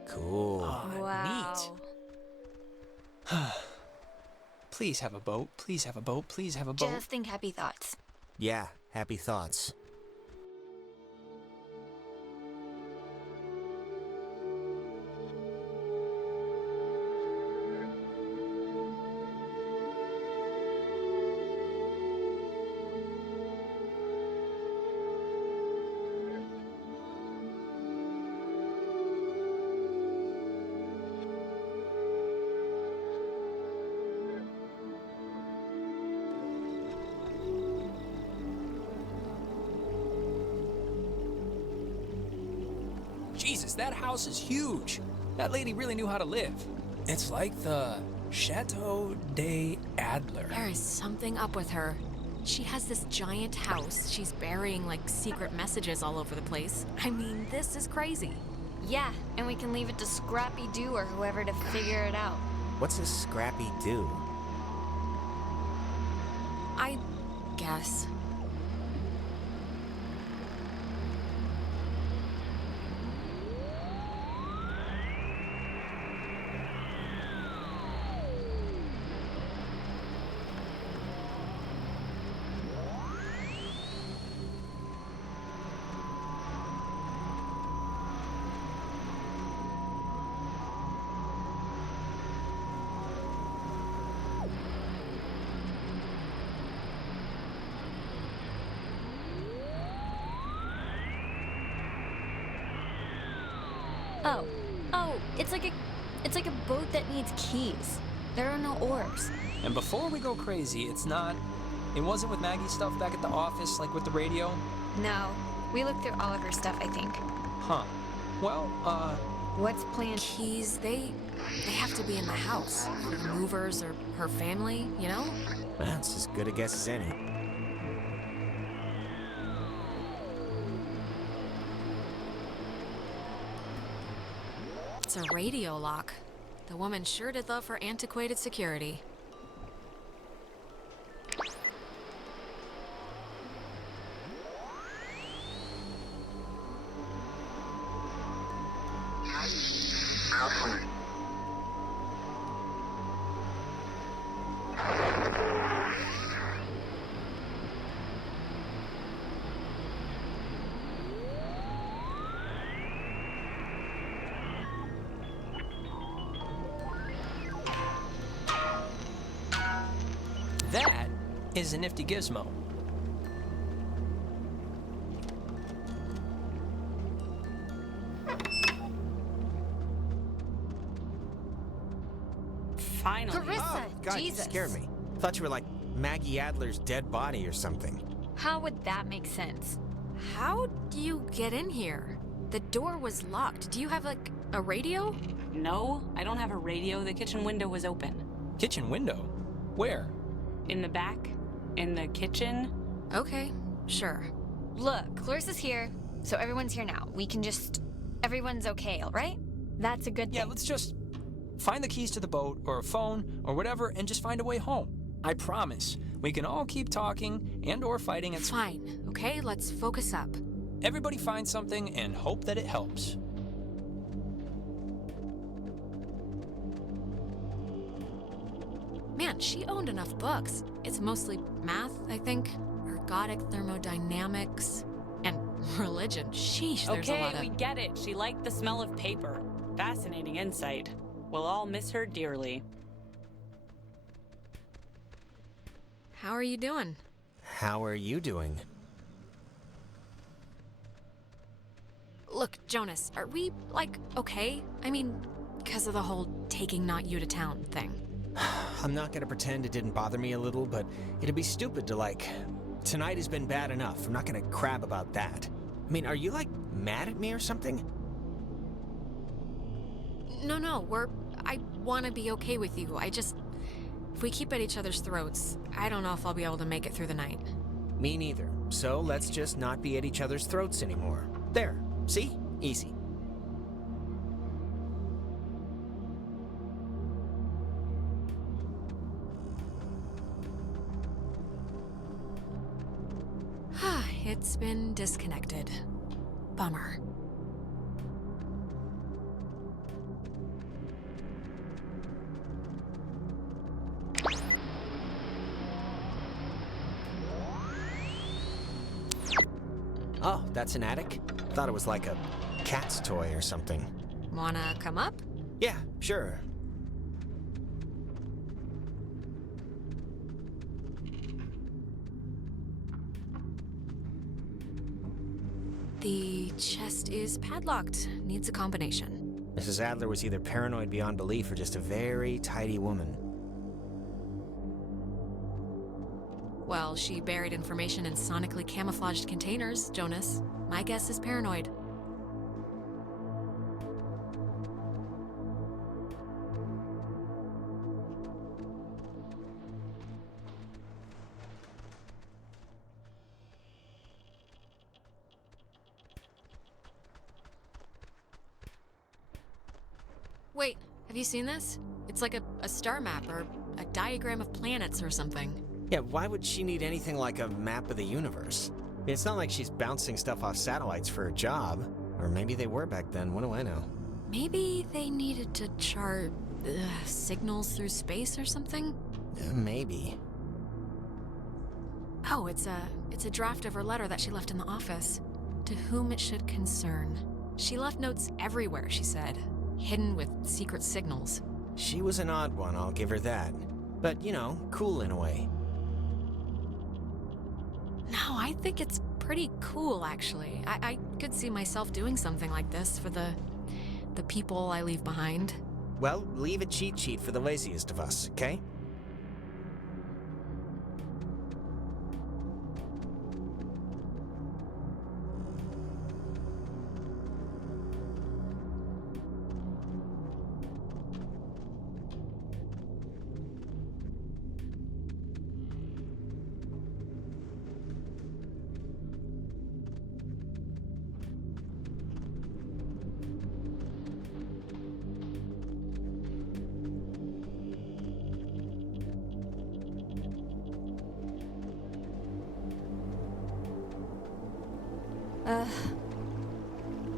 Cool. Wow. Please have a boat, please have a boat, please have a boat. Just think happy thoughts. Yeah, happy thoughts. Jesus, that house is huge. That lady really knew how to live. It's like the Chateau de Adler. There is something up with her. She has this giant house. She's burying, like, secret messages all over the place. I mean, this is crazy. Yeah, and we can leave it to Scrappy Doo or whoever to figure it out. What's a Scrappy Doo? I guess. Oh, it's like a boat that needs keys. There are no oars. And before we go crazy, it wasn't with Maggie's stuff back at the office, like with the radio? No, we looked through all of her stuff, I think. Huh. Well, What's planned? Keys, they have to be in the house. For the movers or her family, you know? That's as good a guess as any. It's a radio lock. The woman sure did love her antiquated security. that is a nifty gizmo. Finally. Clarissa, Oh, God, Jesus. you scared me. Thought you were like Maggie Adler's dead body or something. How would that make sense? How do you get in here? The door was locked. Do you have, like, a radio? No, I don't have a radio. The kitchen window was open. Kitchen window? Where? In the back? In the kitchen? Okay, sure. Look, Clarissa's here, so everyone's here now. We can just... Everyone's okay, all right? That's a good thing. Yeah, let's just find the keys to the boat or a phone or whatever and just find a way home. I promise. We can all keep talking and or fighting at... Fine, okay? Let's focus up. Everybody find something and hope that it helps. Man, she owned enough books. It's mostly math, I think. Ergodic thermodynamics. And religion. Sheesh, there's a lot of... Okay, we get it. She liked the smell of paper. Fascinating insight. We'll all miss her dearly. How are you doing? How are you doing? Look, Jonas, are we, like, okay? I mean, because of the whole taking not you to town thing. I'm not gonna pretend it didn't bother me a little, but it'd be stupid to, like... Tonight has been bad enough. I'm not gonna crab about that. I mean, are you, like, mad at me or something? No, I want to be okay with you. I just... If we keep at each other's throats, I don't know if I'll be able to make it through the night. Me neither. So let's just not be at each other's throats anymore. There. See? Easy. It's been disconnected. Bummer. Oh, that's an attic? Thought it was like a cat's toy or something. Wanna come up? Yeah, sure. The chest is padlocked. Needs a combination. Mrs. Adler was either paranoid beyond belief or just a very tidy woman. Well, she buried information in sonically camouflaged containers, Jonas. My guess is paranoid. Wait, have you seen this? It's like a star map or a diagram of planets or something. Yeah, why would she need anything like a map of the universe? I mean, it's not like she's bouncing stuff off satellites for a job. Or maybe they were back then, what do I know? Maybe they needed to chart signals through space or something? Maybe. Oh, it's a draft of her letter that she left in the office. To whom it should concern. She left notes everywhere, she said. Hidden with secret signals. She was an odd one, I'll give her that. But, you know, cool in a way. No, I think it's pretty cool, actually. I could see myself doing something like this for the people I leave behind. Well, leave a cheat sheet for the laziest of us, okay?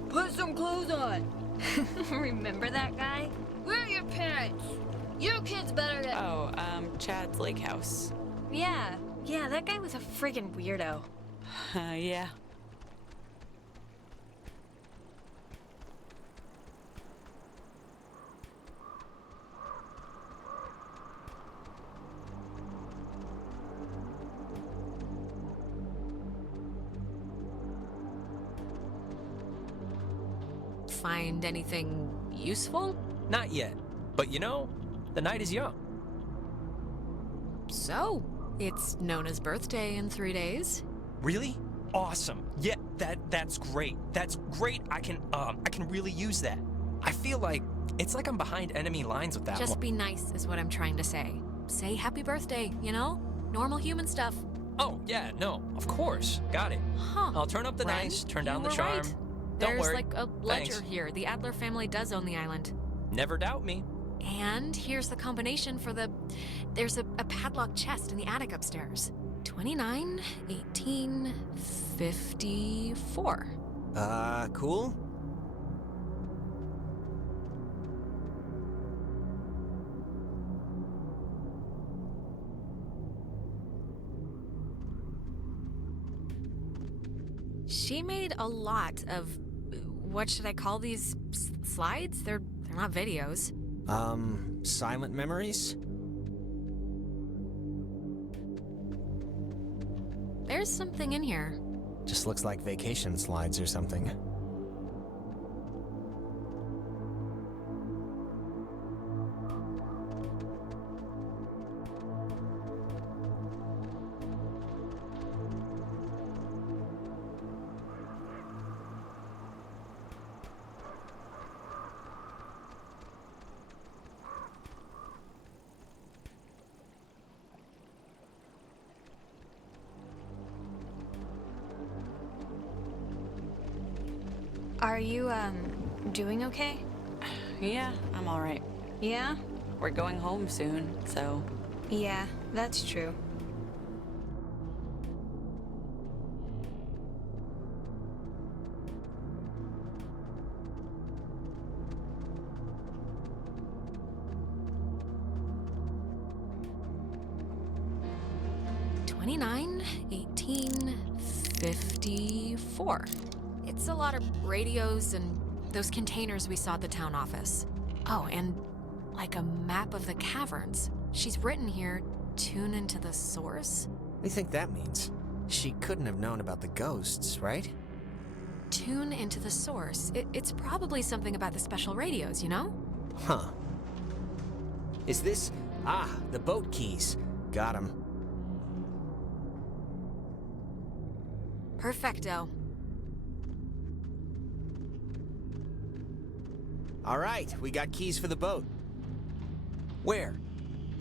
Put some clothes on. Remember that guy? Where are your parents? You kids better get... Oh, Chad's Lake House. Yeah, that guy was a friggin' weirdo. Yeah. Find anything useful? Not yet. But you know, the night is young. So, it's Nona's birthday in 3 days. Really? Awesome. Yeah, that's great. That's great. I can really use that. I feel like it's like I'm behind enemy lines with that Just one. be nice is what I'm trying to say. Say happy birthday, you know? Normal human stuff. Oh, yeah, no, of course. Got it. Huh. I'll turn up the Ren, nice, turn down you the were charm. right. Don't There's worry. like a ledger Thanks. here. The Adler family does own the island. Never doubt me. And here's the combination for the... There's a padlocked chest in the attic upstairs. 29, 18, 54. Cool? She made a lot of... What should I call these slides? They're not videos. Silent memories? There's something in here. Just looks like vacation slides or something. Are you, doing okay? Yeah, I'm alright. Yeah? We're going home soon, so... Yeah, that's true. $29, 18, 54. It's a lot of radios and those containers we saw at the town office. Oh, and like a map of the caverns. She's written here, tune into the source. What do you think that means? She couldn't have known about the ghosts, right? Tune into the source. It's probably something about the special radios, you know? Huh. Is this... Ah, the boat keys. Got 'em. Perfecto. All right, we got keys for the boat. Where?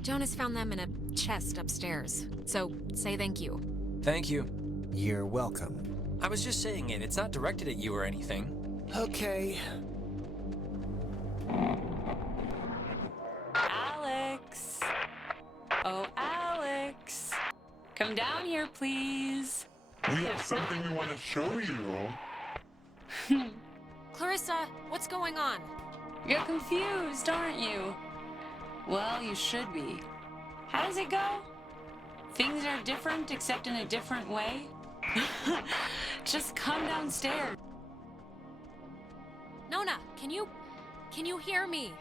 Jonas found them in a chest upstairs. So, say thank you. Thank you. You're welcome. I was just saying it. It's not directed at you or anything. Okay. Alex! Oh, Alex! Come down here, please. We have something we want to show you. Clarissa, what's going on? You're confused, aren't you? Well, you should be. How does it go? Things are different, except in a different way? Just come downstairs. Nona, can you hear me?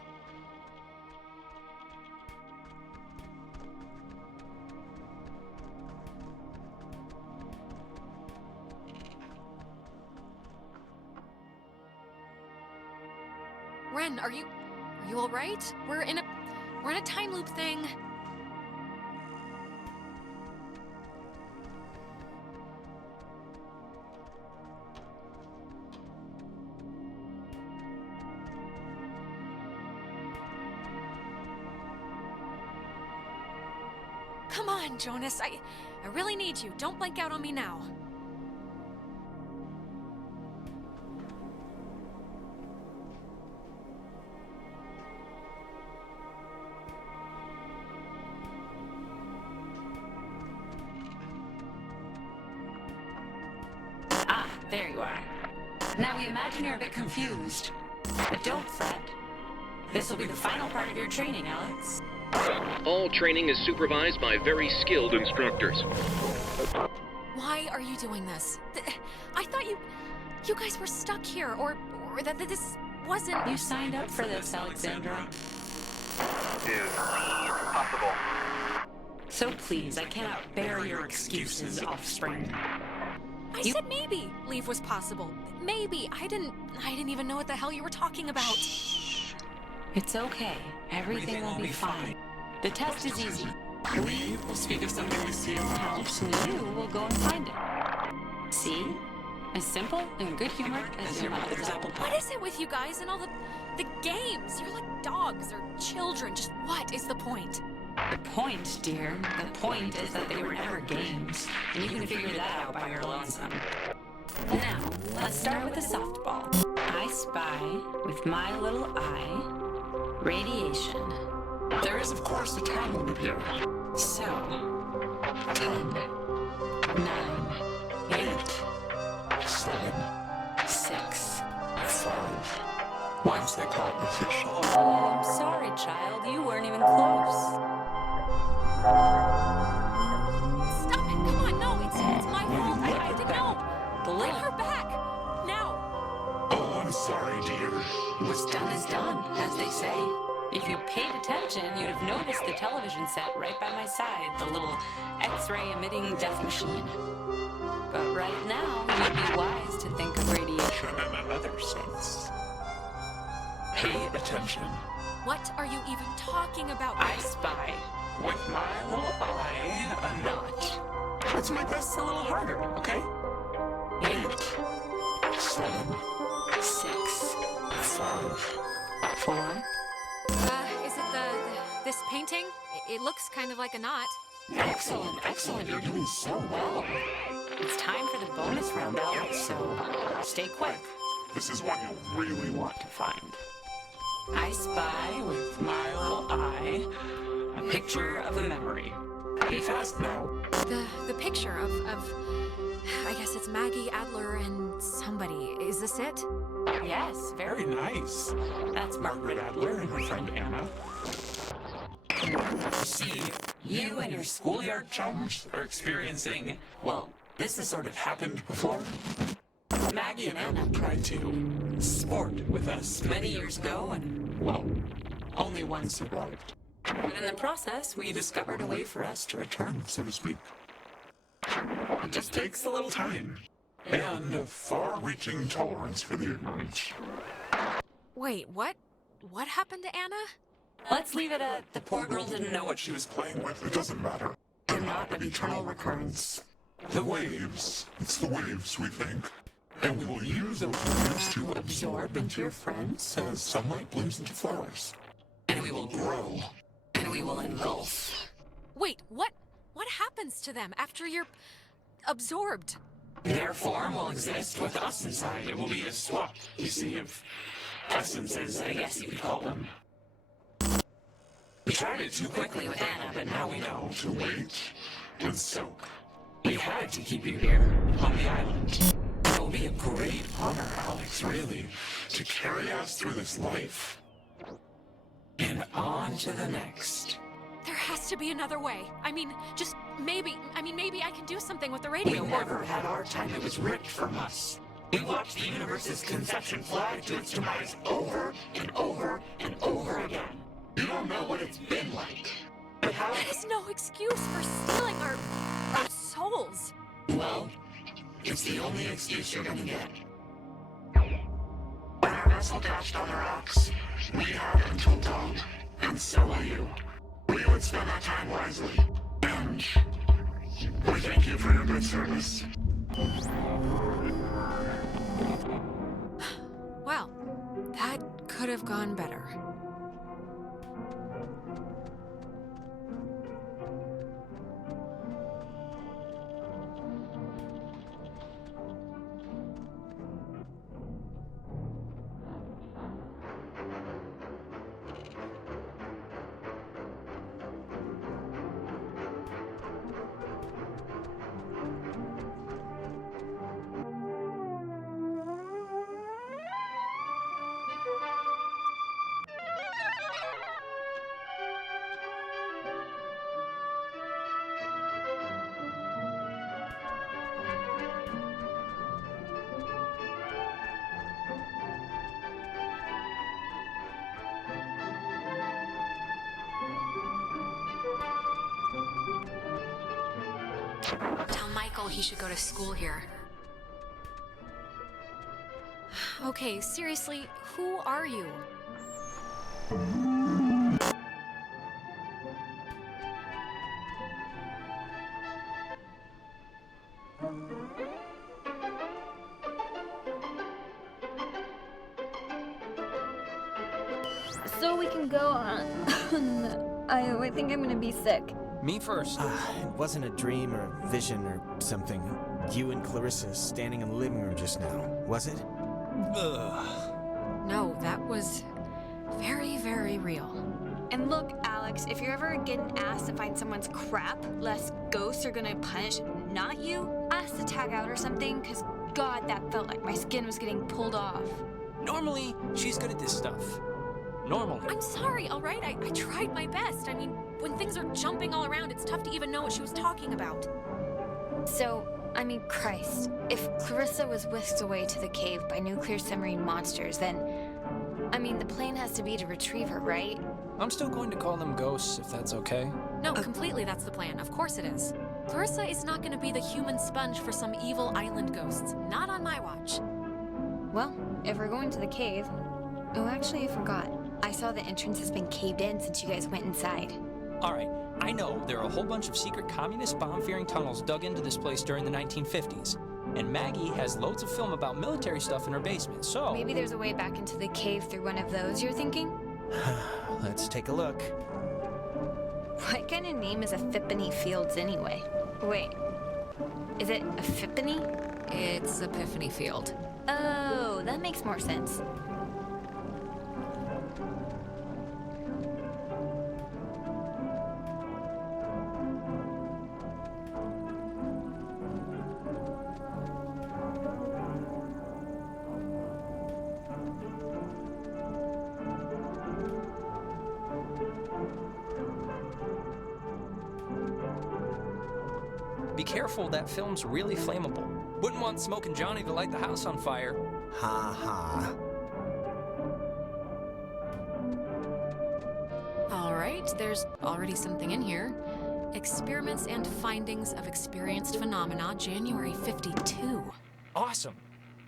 Ren, are you all right? We're in a time loop thing. Come on, Jonas. I really need you. Don't blank out on me now. Ah, there you are. Now we imagine you're a bit confused. But don't fret. This will be the final part of your training, Alex. All training is supervised by very skilled instructors. Why are you doing this? I thought you guys were stuck here, or that this wasn't... You signed up for this, Alexandra. Is possible. So please, I cannot bear your excuses, offspring. I said maybe leave was possible. Maybe. I didn't even know what the hell you were talking about. It's okay. Everything will be fine. The test is easy. We will speak of something we see in the house, and you will go and find it. See? As simple and good-humored as your mother's apple pie. What is it with you guys and all the games? You're like dogs or children. Just what is the point? The point, dear, the point is that they were never games, and you can figure that out by your lonesome. Now, let's start with the softball. I spy, with my little eye, radiation. There is, of course, a time limit here. So, 10, 9, 8, 7, 6, 5. Once they call it official. Oh, I'm sorry, child. You weren't even close. Stop it! Come on, no, it's my fault. I didn't know. Bring her back now. Oh, I'm sorry, dear. What's done is done, as they say. If you paid attention, you'd have noticed the television set right by my side, the little X-ray emitting death machine. But right now, you'd be wise to think of radiation In another sense. Pay attention. What are you even talking about? I spy. With my little eye, a notch. Let's make this a little harder, okay? 8, 7, 6, 5. 4. Is it this painting? It looks kind of like a knot. Excellent, excellent. You're doing so well. It's time for the bonus round, Alex, so stay quick. This is what you really want to find. I spy with my little eye a picture of a memory. Be fast now. The picture of I guess it's Maggie Adler and somebody. Is this it? Yes, Very nice. That's Margaret Adler and her friend Anna. See, you and your schoolyard chums are experiencing, well, this has sort of happened before. Maggie and Anna tried to sport with us many years ago, and, well, only one survived. But in the process, we discovered a way for us to return, so to speak. It just takes a little time. And a far-reaching tolerance for the ignorant. Wait, what? What happened to Anna? Let's leave it at the poor girl didn't know What she was playing with, it doesn't matter. They're not an eternal recurrence. The waves, it's the waves, we think. And we will use those waves to absorb into your friends as sunlight blooms into flowers. And we will grow. And we will engulf. Wait, what happens to them after you're absorbed? Their form will exist with us inside. It will be a swap, you see, of essences, I guess you could call them. We tried it too quickly with Anna, but now we know to wait and soak. We had to keep you here, on the island. It will be a great honor, Alex, really, to carry us through this life. And on to the next. There has to be another way. I mean, maybe I can do something with the radio. We never had our time. It was ripped from us. We watched the universe's conception fly to its demise over and over and over again. You don't know what it's been like. But how... That is no excuse for stealing our souls. Well, it's the only excuse you're gonna get. When our vessel dashed on the rocks, we had until dawn, and so will you. We would spend our time wisely, and we thank you for your good service. Well, that could have gone better. Tell Michael he should go to school here. Okay, seriously, who are you? So we can go on I think I'm gonna be sick. Me first. It wasn't a dream or a vision or something. You and Clarissa standing in the living room just now, was it? Ugh. No, that was very, very real. And look, Alex, if you're ever getting asked to find someone's crap, lest ghosts are gonna punish not you, ask to tag out or something, cause God, that felt like my skin was getting pulled off. Normally, she's good at this stuff. Normally. I'm sorry, all right? I tried my best. I mean, when things are jumping all around, it's tough to even know what she was talking about. So, I mean, Christ, if Clarissa was whisked away to the cave by nuclear submarine monsters, then, I mean, the plan has to be to retrieve her, right? I'm still going to call them ghosts, if that's okay. No, completely that's the plan. Of course it is. Clarissa is not going to be the human sponge for some evil island ghosts. Not on my watch. Well, if we're going to the cave... Oh, actually, I forgot. I saw the entrance has been caved in since you guys went inside. Alright, I know there are a whole bunch of secret communist bomb-fearing tunnels dug into this place during the 1950s. And Maggie has loads of film about military stuff in her basement, so... Maybe there's a way back into the cave through one of those, you're thinking? Let's take a look. What kind of name is Epiphany Fields anyway? Wait, is it Epiphany? It's Epiphany Field. Oh, that makes more sense. Be careful, that film's really flammable. Wouldn't want Smoke and Johnny to light the house on fire. Ha ha. All right, there's already something in here. Experiments and Findings of Experienced Phenomena, January 52. Awesome.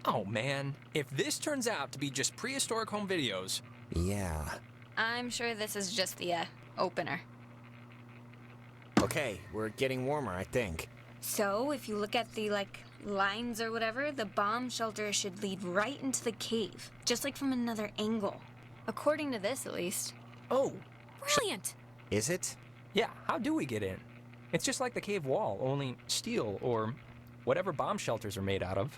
Oh man, if this turns out to be just prehistoric home videos... Yeah. I'm sure this is just the, opener. Okay, we're getting warmer, I think. So, if you look at the, lines or whatever, the bomb shelter should lead right into the cave, just like from another angle. According to this, at least. Oh. Brilliant! Is it? Yeah, how do we get in? It's just like the cave wall, only steel or whatever bomb shelters are made out of.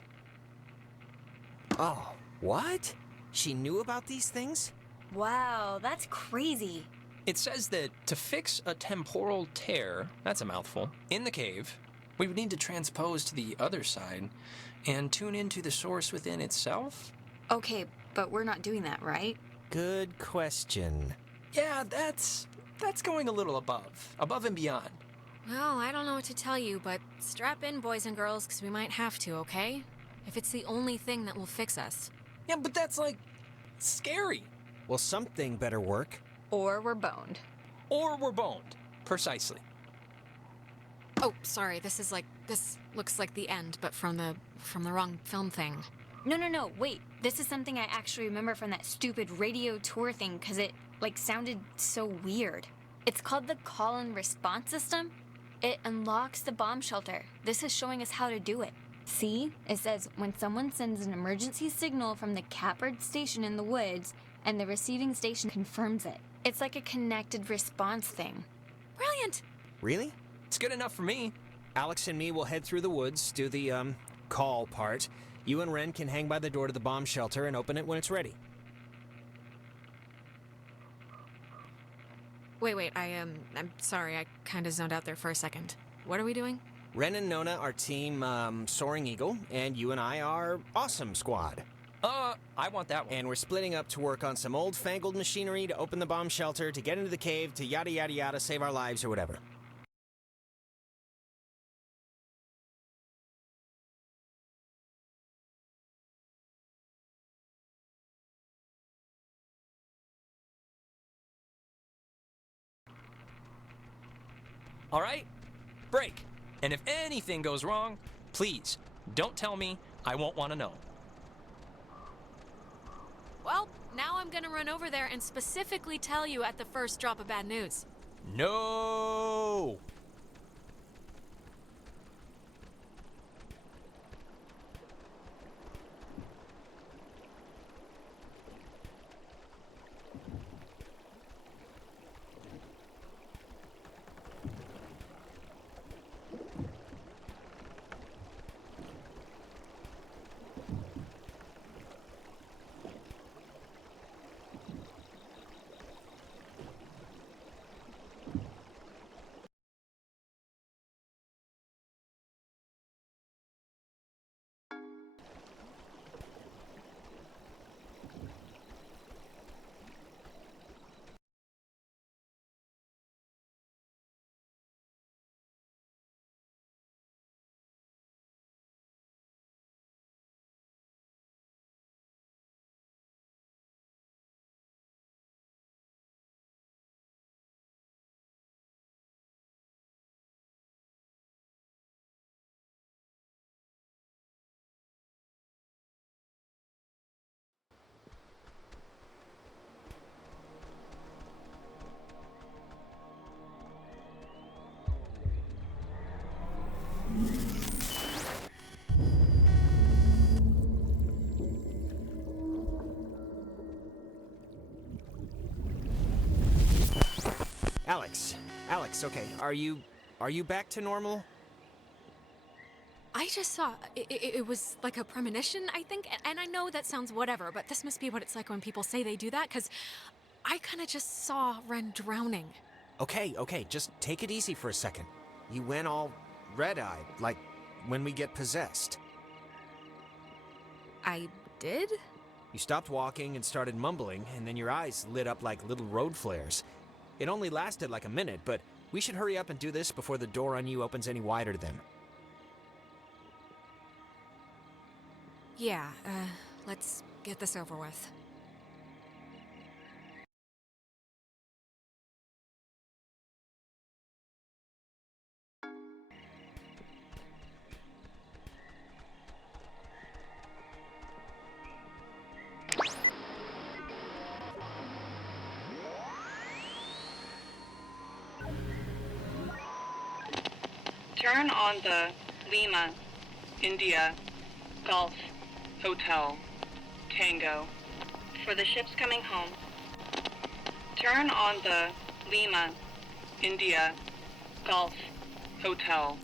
Oh, what? She knew about these things? Wow, that's crazy. It says that to fix a temporal tear, that's a mouthful, in the cave, we would need to transpose to the other side and tune into the source within itself? Okay, but we're not doing that, right? Good question. Yeah, that's going a little above and beyond. Well, I don't know what to tell you, but strap in, boys and girls, because we might have to, okay? If it's the only thing that will fix us. Yeah, but that's, scary. Well, something better work. Or we're boned. Or we're boned. Precisely. Oh, sorry, this looks like the end, but from the wrong film thing. No, wait. This is something I actually remember from that stupid radio tour thing, because it, sounded so weird. It's called the call and response system. It unlocks the bomb shelter. This is showing us how to do it. See? It says, when someone sends an emergency signal from the Catbird station in the woods, and the receiving station confirms it. It's like a connected response thing. Brilliant! Really? It's good enough for me. Alex and me will head through the woods, do the, call part. You and Ren can hang by the door to the bomb shelter and open it when it's ready. Wait, I'm sorry, I kinda zoned out there for a second. What are we doing? Ren and Nona are team, Soaring Eagle, and you and I are Awesome Squad. I want that one. And we're splitting up to work on some old-fangled machinery to open the bomb shelter, to get into the cave, to yada yada yada, save our lives or whatever. All right? Break. And if anything goes wrong, please, don't tell me. I won't want to know. Well, now I'm gonna run over there and specifically tell you at the first drop of bad news. No! Alex, okay, are you back to normal? I just saw, it was like a premonition, I think, and I know that sounds whatever, but this must be what it's like when people say they do that, because I kind of just saw Ren drowning. Okay, just take it easy for a second. You went all red-eyed, like when we get possessed. I did? You stopped walking and started mumbling, and then your eyes lit up like little road flares. It only lasted like a minute, but we should hurry up and do this before the door on you opens any wider then. Yeah, let's get this over with. Turn on the Lima, India, Golf, Hotel, Tango. For the ships coming home. Turn on the Lima, India, Golf, Hotel.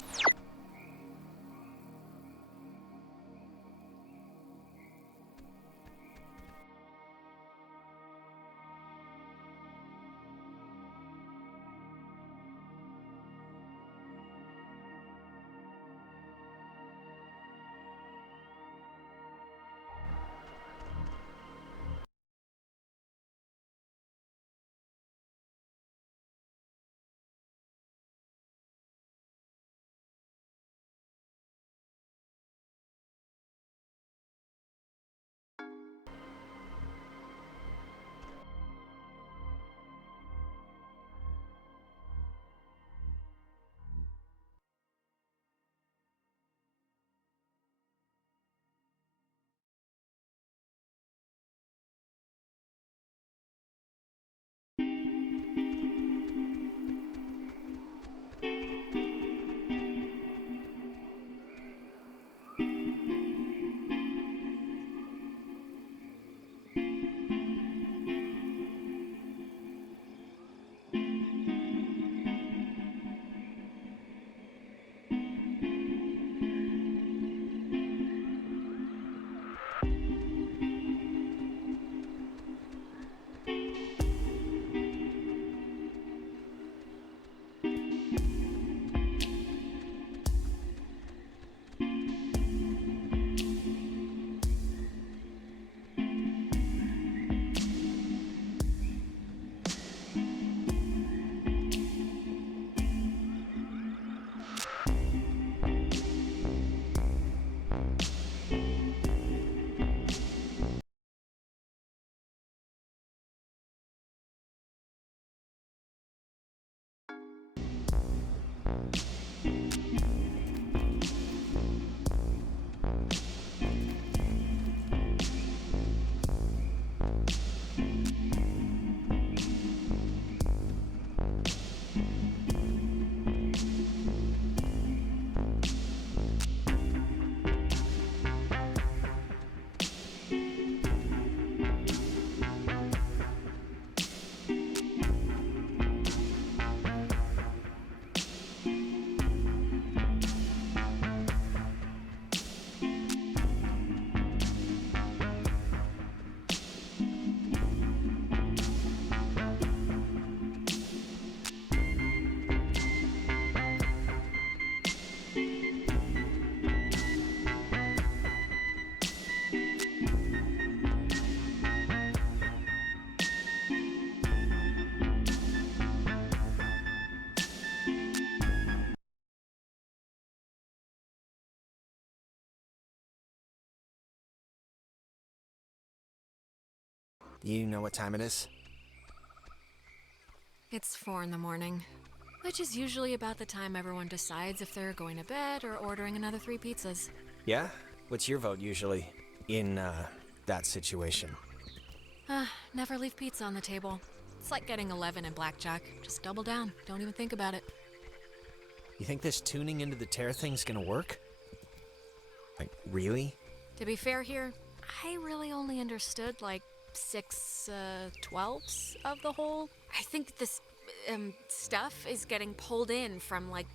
You know what time it is? It's 4 in the morning, which is usually about the time everyone decides if they're going to bed or ordering another 3 pizzas. Yeah? What's your vote usually in, that situation? Never leave pizza on the table. It's like getting 11 in blackjack. Just double down. Don't even think about it. You think this tuning into the tear thing's gonna work? Like, really? To be fair here, I really only understood like 6/12 of the whole. I think this stuff is getting pulled in from, like,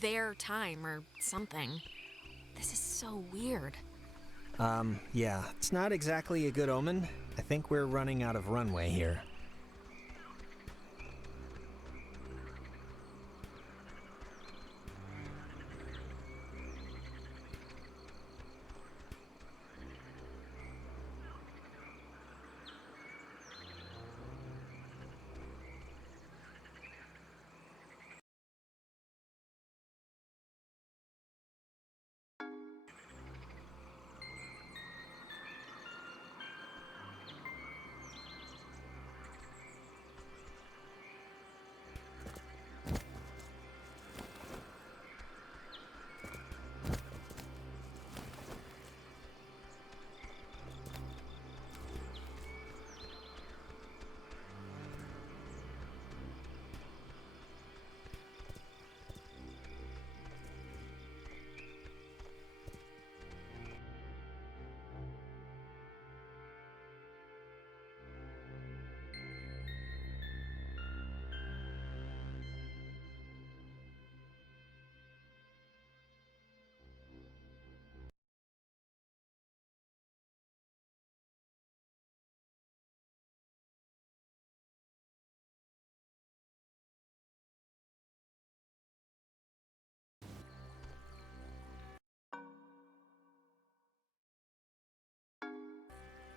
their time or something. This is so weird. Yeah, it's not exactly a good omen. I think we're running out of runway here.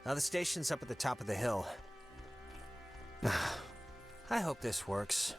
Now the station's up at the top of the hill. I hope this works.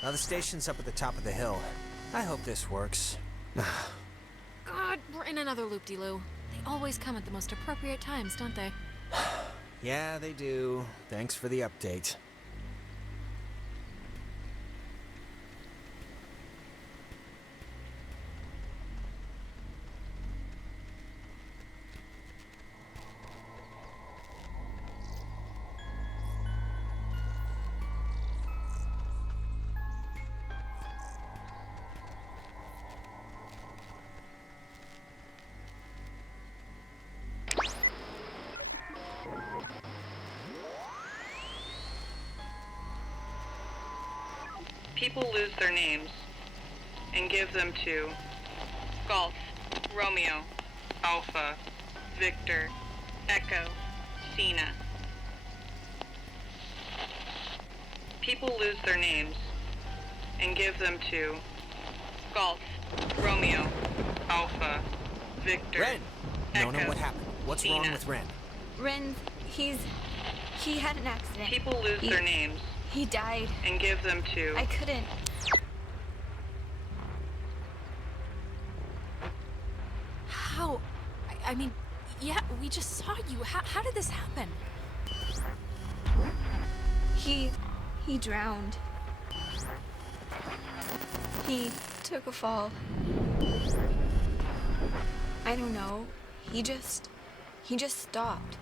Now the station's up at the top of the hill. I hope this works. God, we're in another loop-de-loo. They always come at the most appropriate times, don't they? Yeah, they do. Thanks for the update. People lose their names and give them to Golf, Romeo, Alpha, Victor, Echo, Cena. People lose their names and give them to Golf, Romeo, Alpha, Victor, Ren! Echo, No, what happened? What's Cena. wrong with Ren? Ren, he had an accident. People lose their names He died. and give them to I couldn't. How? I mean, yeah, we just saw you. How did this happen? He drowned. He took a fall. I don't know. He just stopped.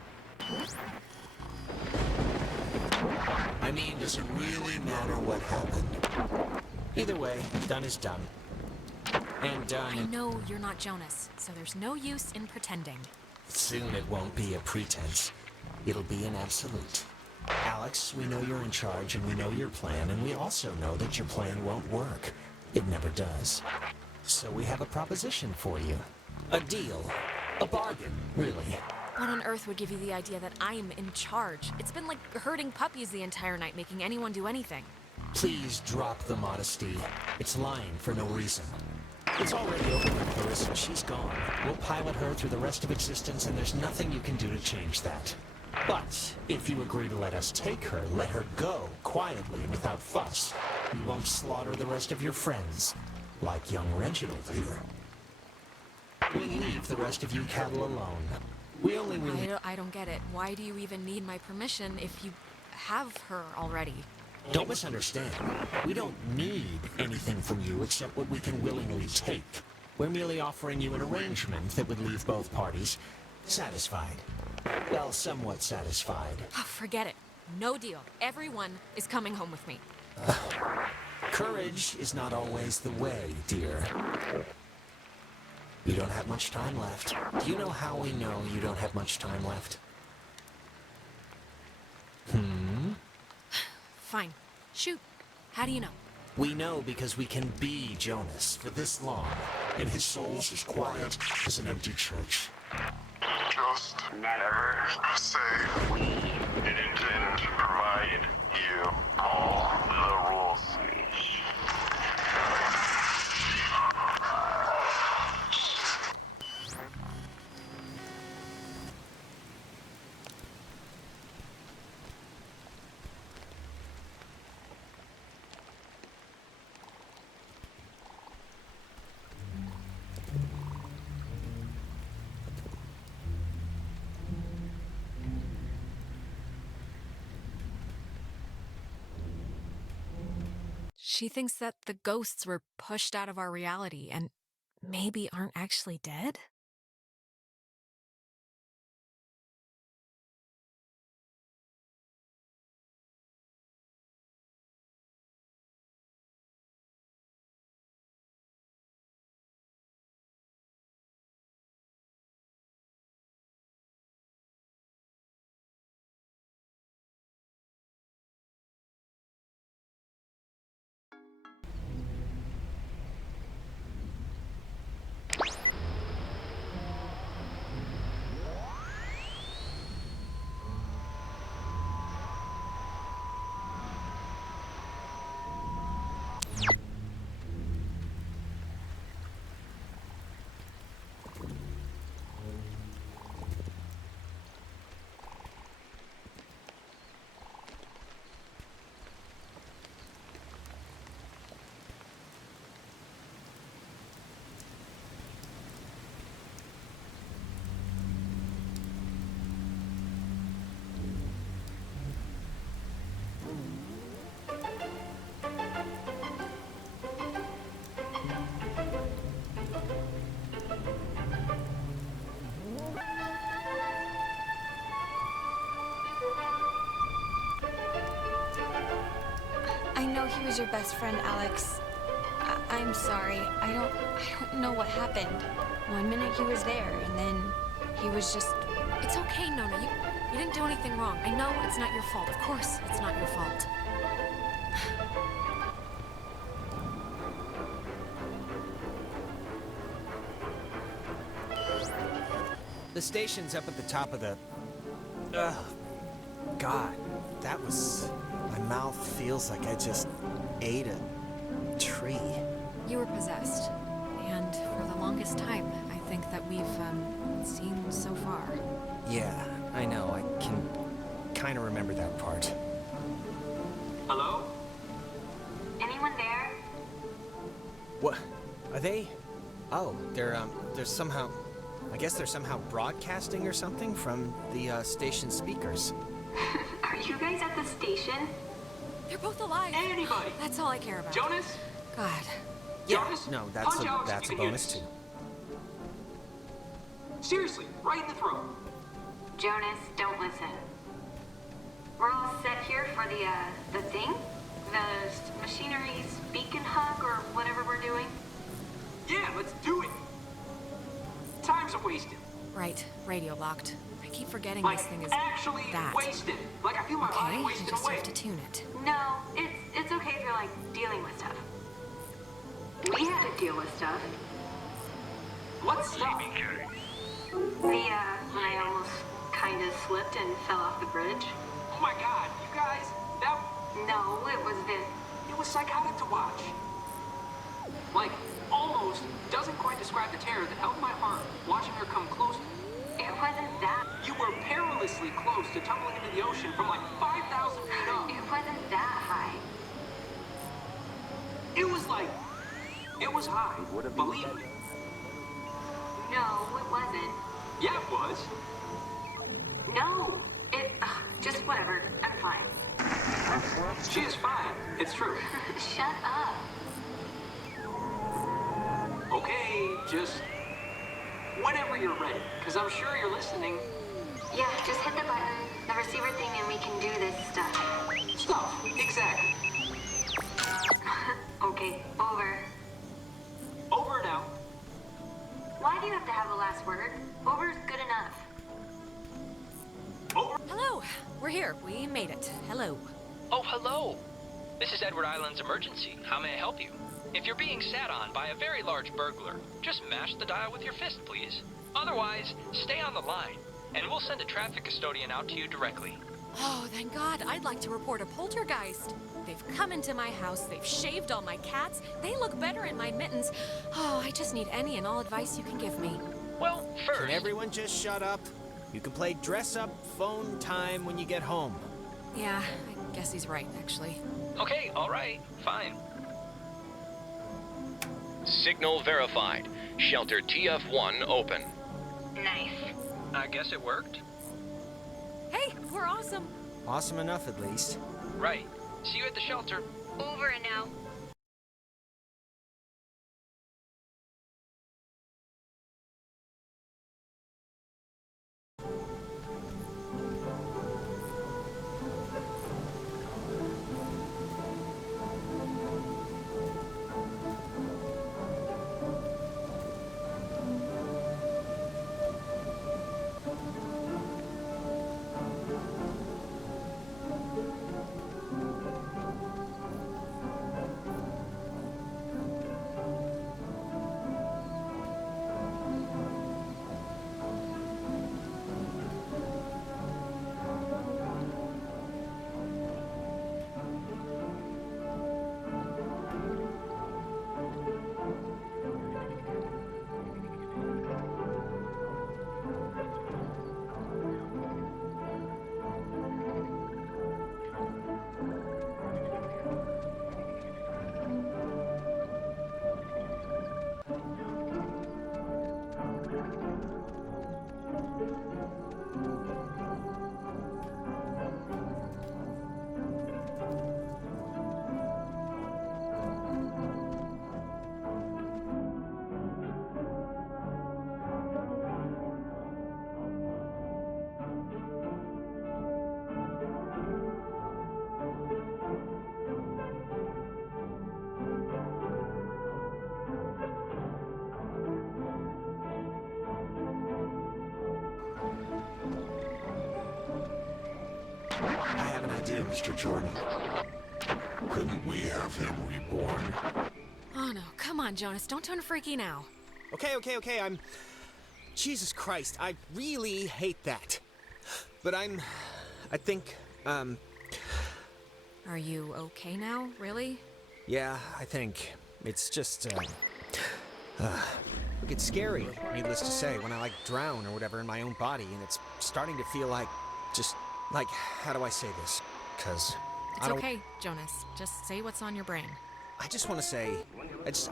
I mean, does it really matter what happened? Either way, done is done. And I know you're not Jonas, so there's no use in pretending. soon it won't be a pretense. It'll be an absolute. Alex, we know you're in charge and we know your plan, and we also know that your plan won't work. It never does. So we have a proposition for you. A deal. A bargain, really. What on earth would give you the idea that I'm in charge? It's been like herding puppies the entire night, making anyone do anything. Please drop the modesty. It's lying for no reason. It's already over with Clarissa. She's gone. We'll pilot her through the rest of existence, and there's nothing you can do to change that. But if you agree to let us take her, let her go quietly without fuss. We won't slaughter the rest of your friends, like young Reginald here. We leave the rest of you cattle alone. We only really... I don't get it. Why do you even need my permission if you have her already? Don't misunderstand. We don't need anything from you except what we can willingly take. We're merely offering you an arrangement that would leave both parties satisfied. Well, somewhat satisfied. Oh, forget it. No deal. Everyone is coming home with me. Courage is not always the way, dear. You don't have much time left. Do you know how we know you don't have much time left? Fine. Shoot. How do you know? We know because we can be Jonas for this long, and his soul's as quiet as an empty church. Just never say we didn't provide you all the rules. She thinks that the ghosts were pushed out of our reality and maybe aren't actually dead? I know he was your best friend, Alex. I'm sorry. I don't know what happened. One minute he was there, and then he was just... It's okay, Nona. You didn't do anything wrong. I know it's not your fault. Of course it's not your fault. The station's up at the top of the... God, that was... My mouth feels like I just ate a tree. You were possessed. And for the longest time, I think that we've, seen so far. Yeah, I know. I can kind of remember that part. Hello? Anyone there? What? Are they... Oh, they're somehow... I guess they're somehow broadcasting or something from the, station speakers. Are you guys at the station? They're both alive. Anybody? That's all I care about. Jonas? God. Yeah, Jonas? no, Punch Alex that's if a you can bonus hear too. this. Seriously, right in the throat. Jonas, don't listen. We're all set here for the thing? The machinery's beacon hug or whatever we're doing? Yeah, let's do it. Time's a wasted. Right, radio locked. I keep forgetting Like, this thing is actually that. wasted. Like, I feel my body Okay, I wasting just away. have to tune it. No, it's okay if you're like dealing with stuff. We had to deal with stuff. What stuff? When I almost kind of slipped and fell off the bridge. Oh my god, you guys, that... No, it was this. It was psychotic to watch. Like, almost doesn't quite describe the terror that held my heart watching her come close. It wasn't that. You were perilously close to tumbling into the ocean from like 5,000 feet up. It wasn't that high. It was high. Believe me. No, it wasn't. Yeah, it was. No, just whatever. I'm fine. She is fine. It's true. Shut up. Okay, just whenever you're ready, because I'm sure you're listening. Yeah, just hit the button, the receiver thing, and we can do this stuff. Stuff, exactly. Okay, over. Over now. Why do you have to have the last word? Over's good enough. Over. Hello, we're here. We made it. Hello. Oh, hello. This is Edward Island's emergency. How may I help you? If you're being sat on by a very large burglar, just mash the dial with your fist, please. Otherwise, stay on the line, and we'll send a traffic custodian out to you directly. Oh, thank God. I'd like to report a poltergeist. They've come into my house, they've shaved all my cats, they look better in my mittens. Oh, I just need any and all advice you can give me. Well, first... Can everyone just shut up? You can play dress-up phone time when you get home. Yeah, I guess he's right, actually. Okay, all right, fine. Signal verified. Shelter TF1 open. Nice. I guess it worked. Hey, we're awesome. Awesome enough, at least. Right. See you at the shelter. Over and out. I have an idea, Mr. Jordan. Couldn't we have him reborn? Oh no, come on, Jonas, don't turn freaky now. Okay, I'm... Jesus Christ, I really hate that. But I think, Are you okay now, really? yeah, I think. It's just, look, it's scary, needless to say, when I, like, drown or whatever in my own body, and it's starting to feel like, just, like, how do I say this? 'Cause It's okay, Jonas. Just say what's on your brain. I just want to say,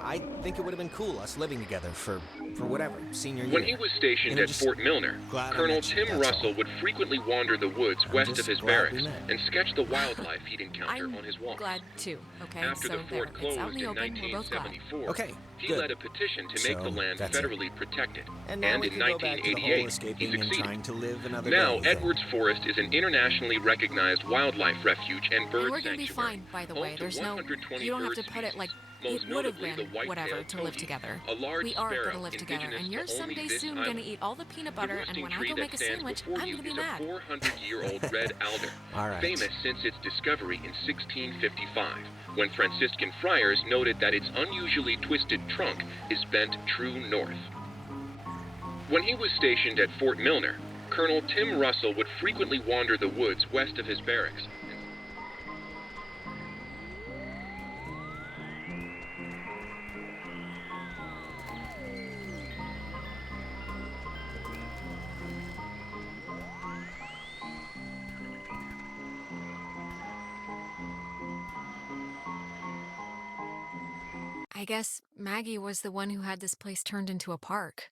I think it would have been cool, us living together for whatever, senior year. When he was stationed at Fort Milner, Colonel Tim Russell would frequently wander the woods west of his barracks and sketch the wildlife he'd encounter on his walks. Glad too, okay? After so the fort there, closed it's out in the in open, we're both glad. 1974, Okay, he good. led a petition to make So, the land that's it. federally protected. And now we in can go back to the whole 1988, he escaping and succeeded. trying to live another Now, day. Edwards Forest is an internationally recognized wildlife refuge and bird And we're gonna be sanctuary. fine, by the home way. to There's no... 120 You don't have bird to put it like... most It would have notably been the white-tailed whatever to live towhee, together. a large We are sparrow gonna live together, indigenous and you're to only someday this soon island. gonna eat all the peanut butter, and when I tree go that make a stands sandwich, before I'm you gonna be is mad. a 400-year-old red alder, All right. famous since its discovery in 1655, when Franciscan friars noted that its unusually twisted trunk is bent true north. When he was stationed at Fort Milner, Colonel Tim Russell would frequently wander the woods west of his barracks. I guess Maggie was the one who had this place turned into a park.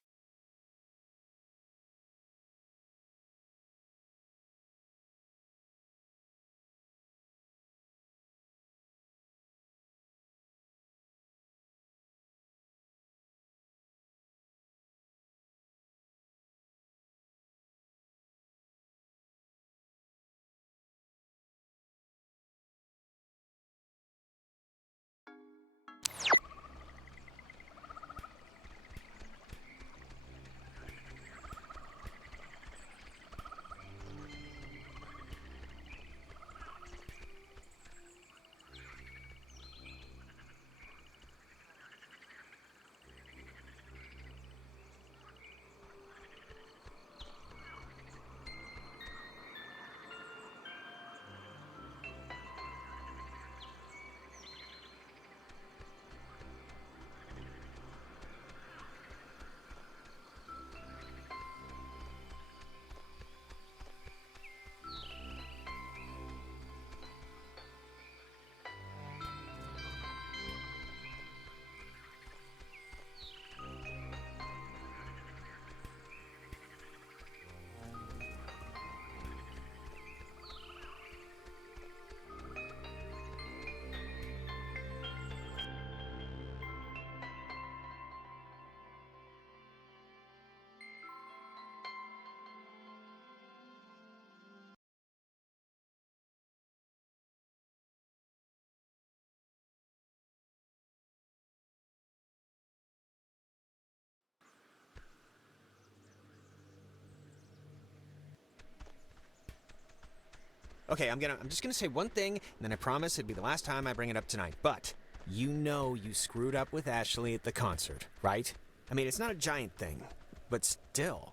Okay, I'm just gonna say one thing, and then I promise it'd be the last time I bring it up tonight. But you know you screwed up with Ashley at the concert, right? I mean, it's not a giant thing, but still.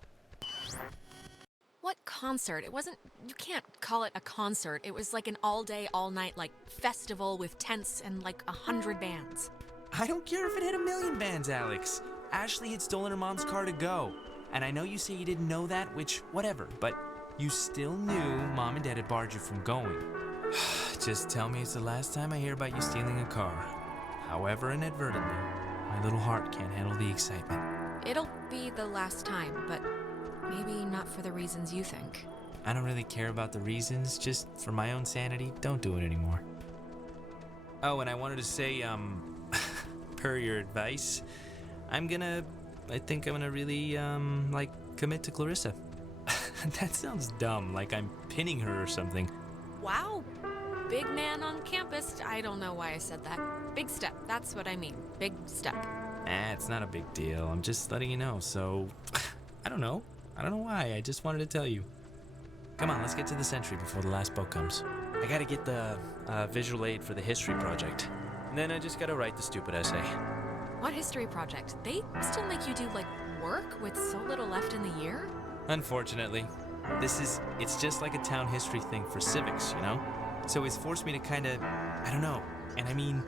What concert? It wasn't. You can't call it a concert. It was like an all day, all night, like, festival with tents and like 100 bands. I don't care if it had 1,000,000 bands, Alex. Ashley had stolen her mom's car to go. And I know you say you didn't know that, which, whatever, but you still knew Mom and Dad had barred you from going. Just tell me it's the last time I hear about you stealing a car. However inadvertently, my little heart can't handle the excitement. It'll be the last time, but maybe not for the reasons you think. I don't really care about the reasons, just for my own sanity, don't do it anymore. Oh, and I wanted to say, per your advice, I think I'm gonna really, commit to Clarissa. That sounds dumb, like I'm pinning her or something. Wow. Big man on campus. I don't know why I said that. Big step. That's what I mean. Big step. It's not a big deal. I'm just letting you know, so... I don't know why. I just wanted to tell you. Come on, let's get to the Sentry before the last boat comes. I gotta get the visual aid for the history project. And then I just gotta write the stupid essay. What history project? They still make you do, like, work with so little left in the year? Unfortunately. It's just like a town history thing for civics, you know? So it's forced me to kinda, I don't know. And I mean,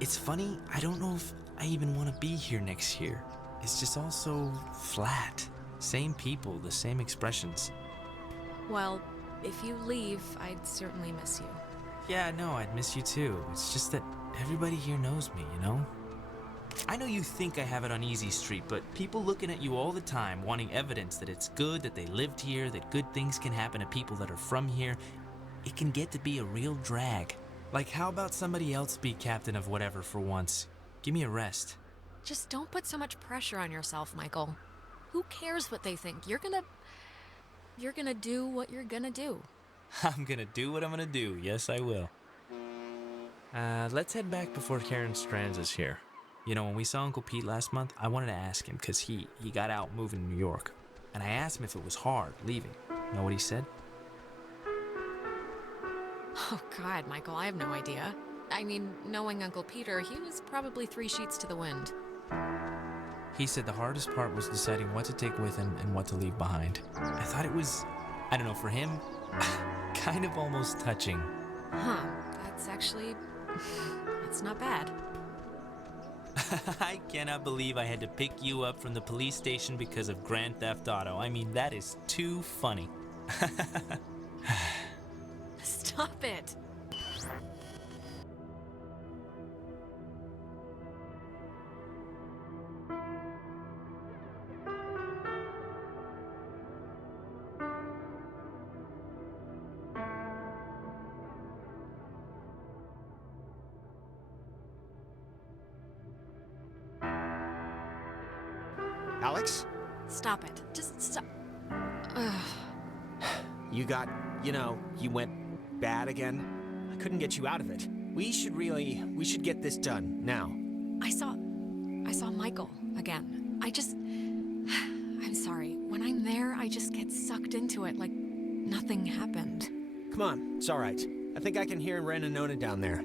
it's funny, I don't know if I even want to be here next year. It's just all so flat. Same people, the same expressions. Well, if you leave, I'd certainly miss you. Yeah, no, I'd miss you too. It's just that everybody here knows me, you know? I know you think I have it on easy street, but people looking at you all the time, wanting evidence that it's good, that they lived here, that good things can happen to people that are from here, it can get to be a real drag. Like, how about somebody else be captain of whatever for once? Give me a rest. Just don't put so much pressure on yourself, Michael. Who cares what they think? You're gonna do what you're gonna do. I'm gonna do what I'm gonna do. Yes, I will. Let's head back before Karen Strands is here. You know, when we saw Uncle Pete last month, I wanted to ask him because he got out moving to New York. And I asked him if it was hard leaving. You know what he said? Oh, God, Michael, I have no idea. I mean, knowing Uncle Peter, he was probably 3 sheets to the wind. He said the hardest part was deciding what to take with him and what to leave behind. I thought it was, I don't know, for him, kind of almost touching. Huh, that's not bad. I cannot believe I had to pick you up from the police station because of Grand Theft Auto. I mean, that is too funny. Stop it. Alex? Stop it. Just stop. Ugh. You got, you went bad again. I couldn't get you out of it. We should get this done, now. I saw Michael again. I'm sorry. When I'm there, I just get sucked into it like nothing happened. Come on, it's all right. I think I can hear Ren and Nona down there.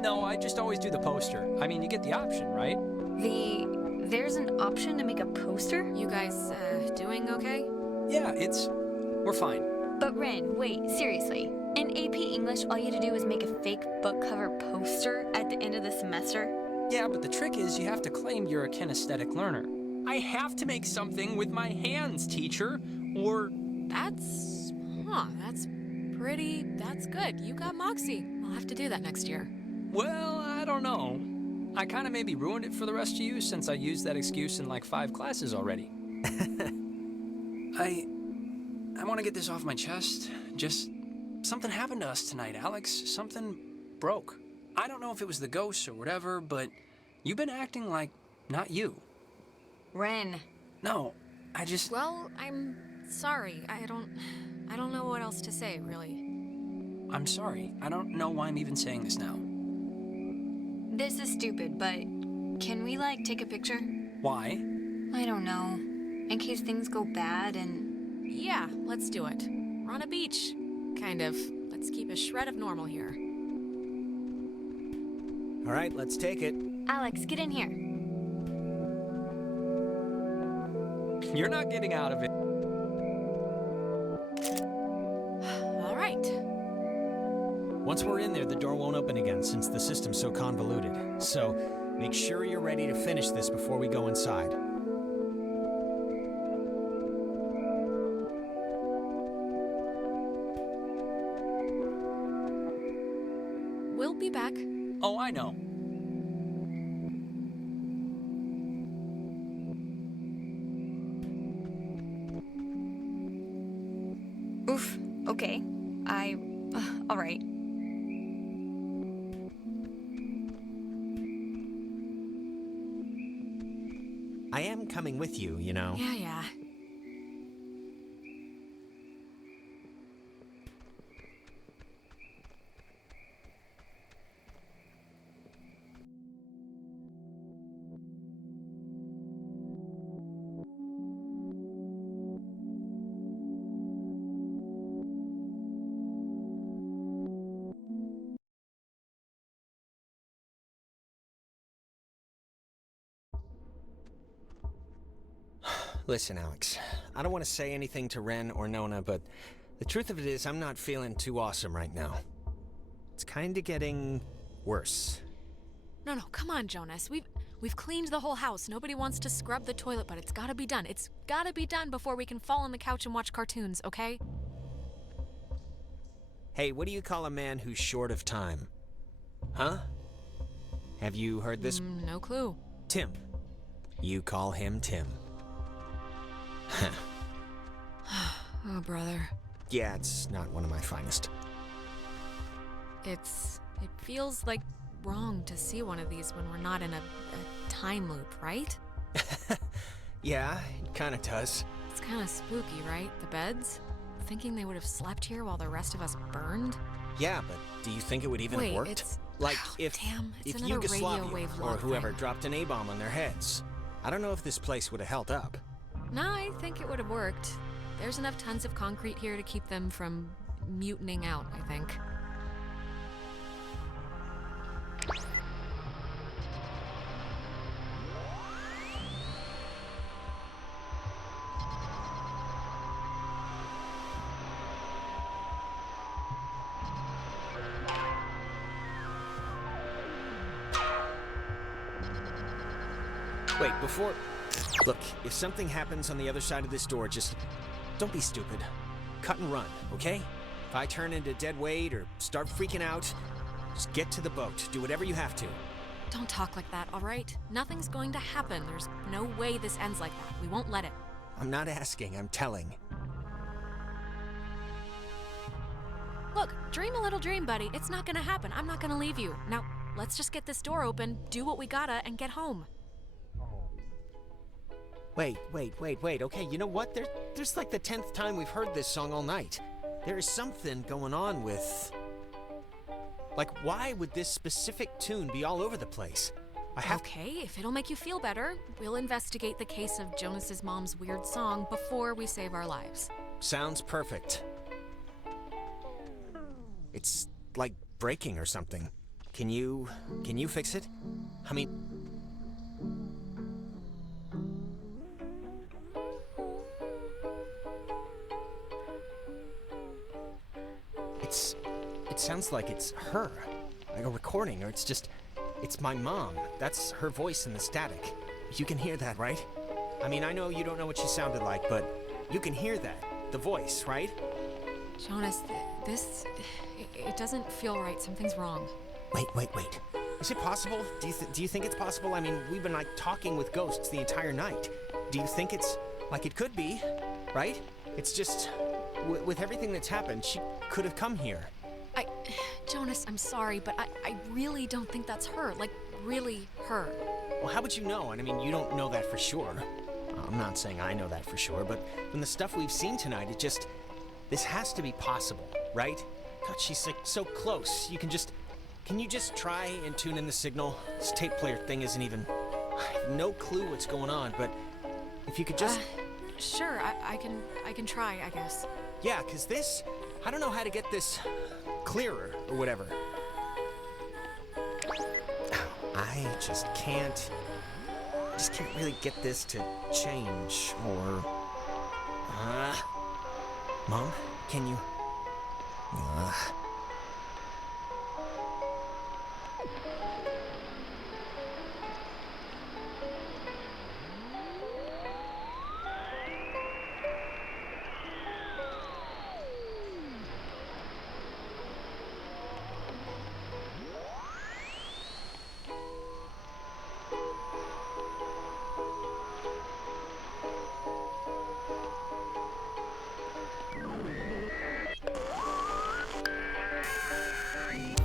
No, I just always do the poster. I mean, you get the option, right? There's an option to make a poster? You guys, doing okay? Yeah, we're fine. But Ren, wait, seriously. In AP English, all you had to do was make a fake book cover poster at the end of the semester? Yeah, but the trick is you have to claim you're a kinesthetic learner. I have to make something with my hands, teacher, or... That's good. You got moxie. I'll have to do that next year. Well, I don't know. I kind of maybe ruined it for the rest of you since I used that excuse in like 5 classes already. I want to get this off my chest. Just something happened to us tonight, Alex. Something broke. I don't know if it was the ghosts or whatever, but you've been acting like not you. Ren. No, I just... Well, I'm sorry. I don't know what else to say, really. I'm sorry. I don't know why I'm even saying this now. This is stupid, but can we, take a picture? Why? I don't know. In case things go bad and... Yeah, let's do it. We're on a beach. Kind of. Let's keep a shred of normal here. All right, let's take it. Alex, get in here. You're not getting out of it. All right. Once we're in there, the door won't open again since the system's so convoluted. So, make sure you're ready to finish this before we go inside. We'll be back. Oh, I know. Oof. Okay. All right. I am coming with you, Yeah. Listen, Alex, I don't want to say anything to Ren or Nona, but the truth of it is I'm not feeling too awesome right now. It's kind of getting worse. No, come on, Jonas. We've cleaned the whole house. Nobody wants to scrub the toilet, but it's gotta be done. It's gotta be done before we can fall on the couch and watch cartoons, okay? Hey, what do you call a man who's short of time? Huh? Have you heard this? No clue. Tim. You call him Tim. Oh, brother. Yeah, it's not one of my finest. It feels like wrong to see one of these when we're not in a time loop, right? Yeah, it kind of does. It's kind of spooky, right? The beds? Thinking they would have slept here while the rest of us burned? Yeah, but do you think it would even have worked? It's... Like, if another Yugoslavia radio wave or log whoever thing. dropped an A-bomb on their heads. I don't know if this place would have held up. No, I think it would have worked. There's enough tons of concrete here to keep them from mutinying out, I think. Wait, before... Look, if something happens on the other side of this door, just don't be stupid. Cut and run, okay? If I turn into dead weight or start freaking out, just get to the boat. Do whatever you have to. Don't talk like that, all right? Nothing's going to happen. There's no way this ends like that. We won't let it. I'm not asking, I'm telling. Look, dream a little dream, buddy. It's not gonna happen. I'm not gonna leave you. Now, let's just get this door open, do what we gotta, and get home. Wait. Okay, you know what? There's like the 10th time we've heard this song all night. There is something going on with... Like, why would this specific tune be all over the place? Okay, if it'll make you feel better, we'll investigate the case of Jonas's mom's weird song before we save our lives. Sounds perfect. It's like breaking or something. Can you fix it? I mean... It sounds like it's her. Like a recording, or it's my mom. That's her voice in the static. You can hear that, right? I mean, I know you don't know what she sounded like, but you can hear that. The voice, right? Jonas, it doesn't feel right. Something's wrong. Wait. Is it possible? Do you think it's possible? I mean, we've been like talking with ghosts the entire night. Do you think it's like it could be, right? It's just with everything that's happened, she could have come here. Jonas, I'm sorry, but I really don't think that's her. Like, really her. Well, how would you know? And I mean, you don't know that for sure. I'm not saying I know that for sure, but from the stuff we've seen tonight, this has to be possible, right? God, she's like so close. Can you just try and tune in the signal? This tape player thing isn't even... I have no clue what's going on, but if you could just... Sure, I can try, I guess. Yeah, 'cause I don't know how to get this clearer or whatever. I just can't really get this to change or... Mom, can you...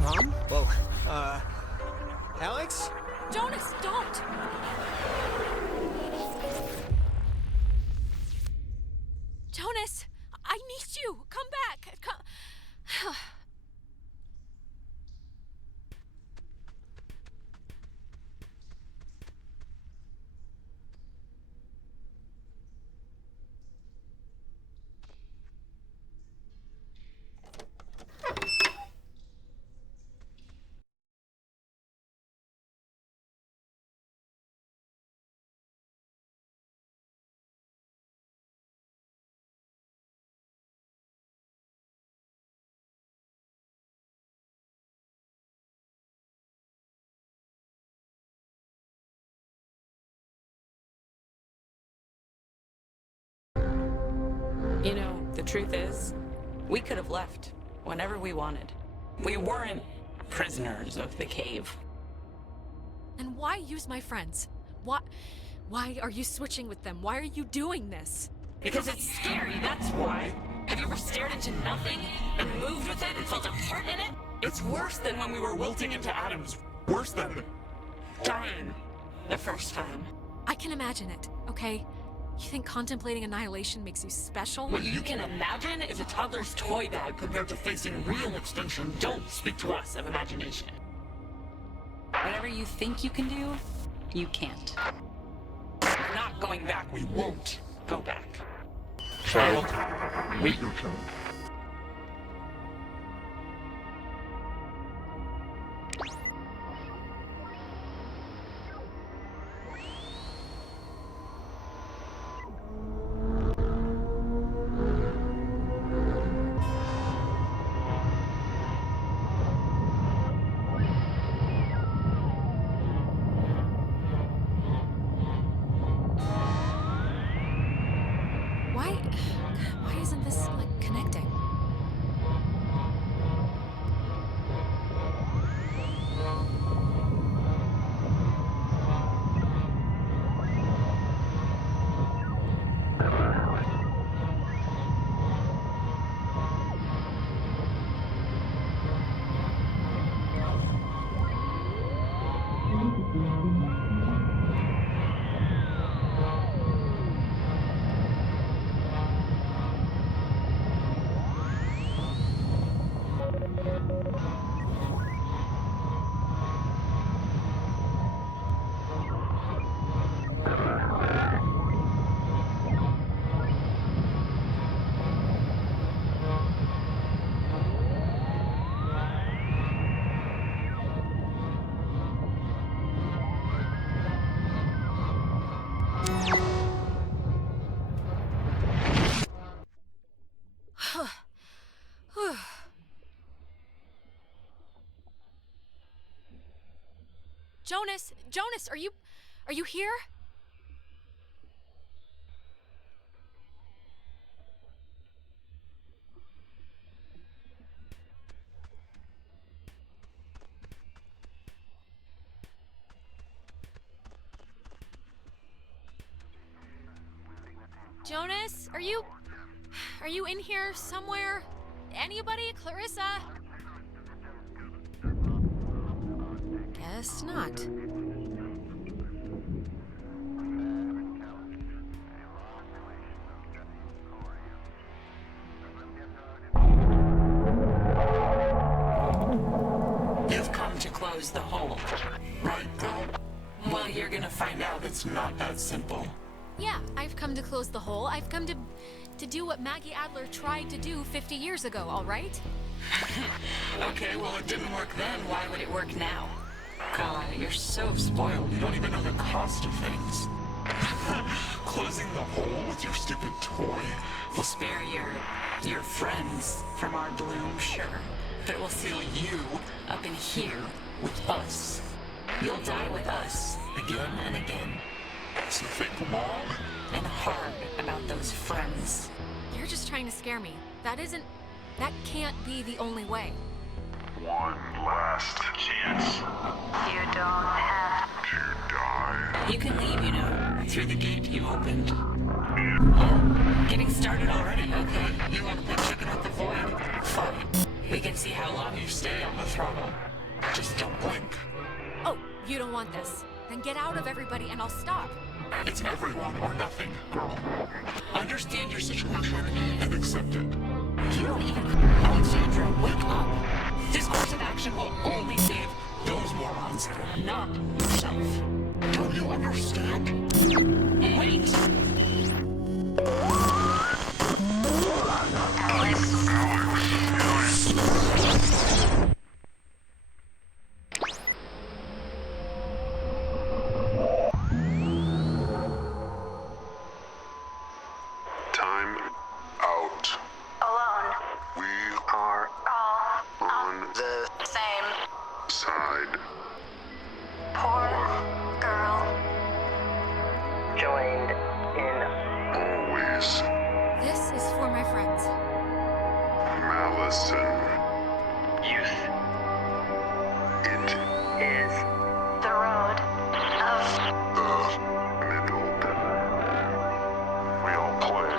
Mom? Whoa. Alex? Jonas, don't! Jonas, I need you! Come back! Come... You know, the truth is, we could have left whenever we wanted. We weren't prisoners of the cave. And why use my friends? Why are you switching with them? Why are you doing this? Because it's scary, that's why. Have you ever stared into nothing and moved with it and felt a part in it? It's worse than when we were wilting into atoms. Worse than dying the first time. I can imagine it, okay? You think contemplating annihilation makes you special? What you can imagine is a toddler's toy bag compared to facing real extinction. Don't speak to us of imagination. Whatever you think you can do, you can't. We're not going back. We won't go back. Child, wait your turn. Why isn't this, like, connected? Jonas, are you here? Jonas, are you in here somewhere? Anybody? Clarissa? Guess not. You've come to close the hole, right, girl? Well, you're gonna find out it's not that simple. Yeah, I've come to close the hole. I've come to do what Maggie Adler tried to do 50 years ago, all right? Okay, well, it didn't work then. Why would it work now? God, you're so spoiled. You don't even know the cost of things. Closing the hole with your stupid toy will spare your friends from our bloom, sure. But it will seal you up in here with us. You'll die with us again and again. So think long and hard about those friends. You're just trying to scare me. That can't be the only way. One last chance. You don't have to die. You can leave, you know, through the gate you opened. Oh, getting started already, okay. You want to play chicken with the void? Fine. We can see how long you stay on the throttle. Just don't blink. Oh, you don't want this. Then get out of everybody and I'll stop. It's everyone or nothing, girl. Understand your situation and accept it. You don't even... Alexandra, wake up. This course of action will only save those morons, not yourself. Don't you understand? Wait! Time out. alone. We are All on the same. side. Poor girl. Joined in. Always. This is for my friends. Malice and Youth. it Is. The road of the middle. We all play.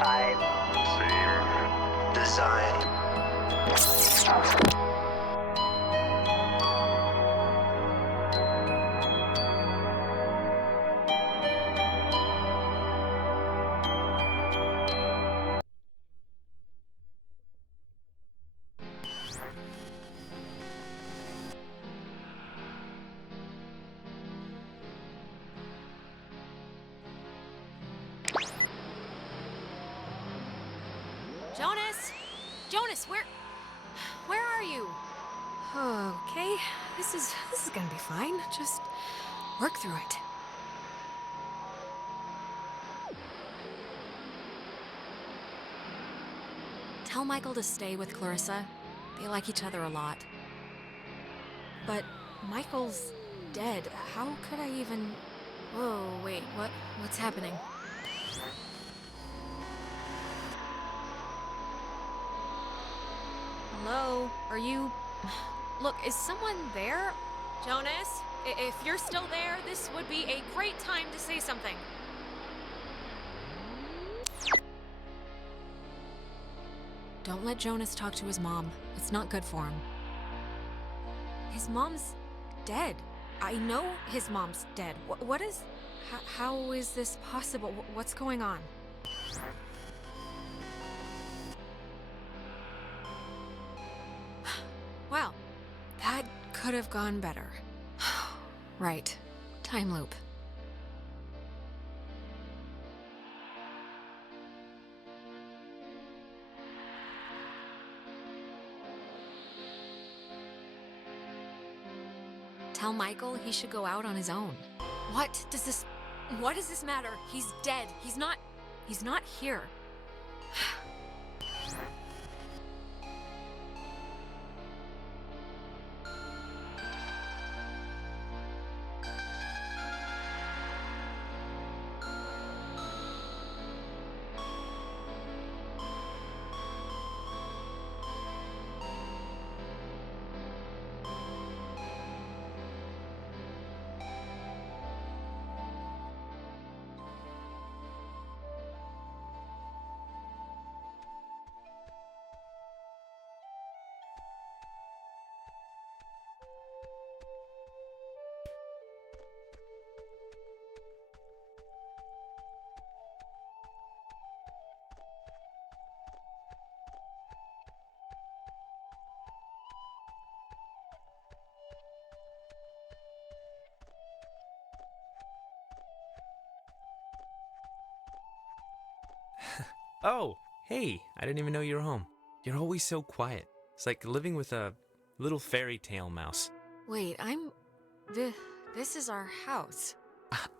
By Same design. Jonas, where are you? Okay, this is gonna be fine. Just work through it. Tell Michael to stay with Clarissa. They like each other a lot. But Michael's dead. How could I even... Whoa, wait, what's happening? Hello? Are you... Look, is someone there? Jonas? If you're still there, this would be a great time to say something. Don't let Jonas talk to his mom. It's not good for him. His mom's dead. I know his mom's dead. What is... How is this possible? What's going on? Well, that could have gone better. Right. Time loop. Tell Michael he should go out on his own. What does this matter? He's dead. He's not here. Oh, hey, I didn't even know you were home. You're always so quiet. It's like living with a little fairy tale mouse. Wait, this is our house.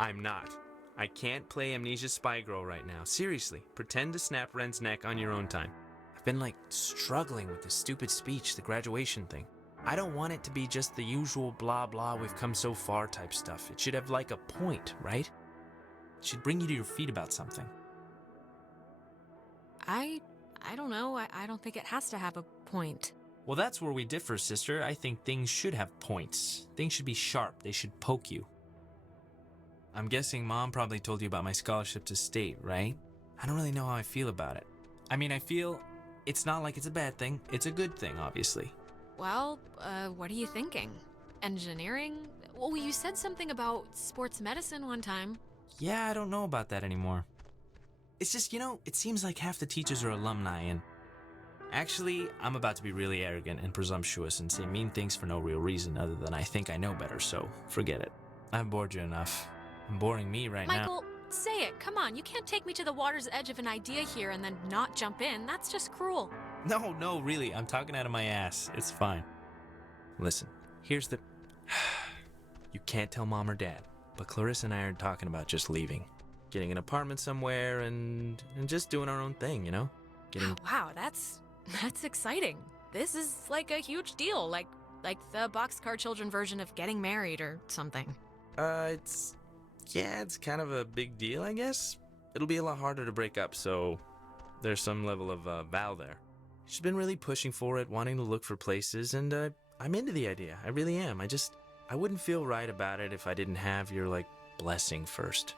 I'm not. I can't play Amnesia Spy Girl right now. Seriously, pretend to snap Ren's neck on your own time. I've been struggling with this stupid speech, the graduation thing. I don't want it to be just the usual blah blah we've come so far type stuff. It should have a point, right? It should bring you to your feet about something. I don't know. I don't think it has to have a point. Well, that's where we differ, sister. I think things should have points. Things should be sharp. They should poke you. I'm guessing Mom probably told you about my scholarship to state, right? I don't really know how I feel about it. I mean, I feel it's not like it's a bad thing. It's a good thing, obviously. Well, what are you thinking? Engineering? Well, you said something about sports medicine one time. Yeah, I don't know about that anymore. It's just, it seems like half the teachers are alumni, and actually, I'm about to be really arrogant and presumptuous and say mean things for no real reason other than I think I know better, so forget it. I've bored you enough. I'm boring me right now. Michael, say it. Come on, you can't take me to the water's edge of an idea here and then not jump in. That's just cruel. No, really, I'm talking out of my ass. It's fine. Listen, here's the... You can't tell Mom or Dad, but Clarissa and I are talking about just leaving. Getting an apartment somewhere and just doing our own thing, Getting... Wow, that's exciting. This is like a huge deal, like the Boxcar Children version of getting married or something. It's kind of a big deal, I guess. It'll be a lot harder to break up, so there's some level of vow there. She's been really pushing for it, wanting to look for places, and I'm into the idea. I really am. I wouldn't feel right about it if I didn't have your, blessing first.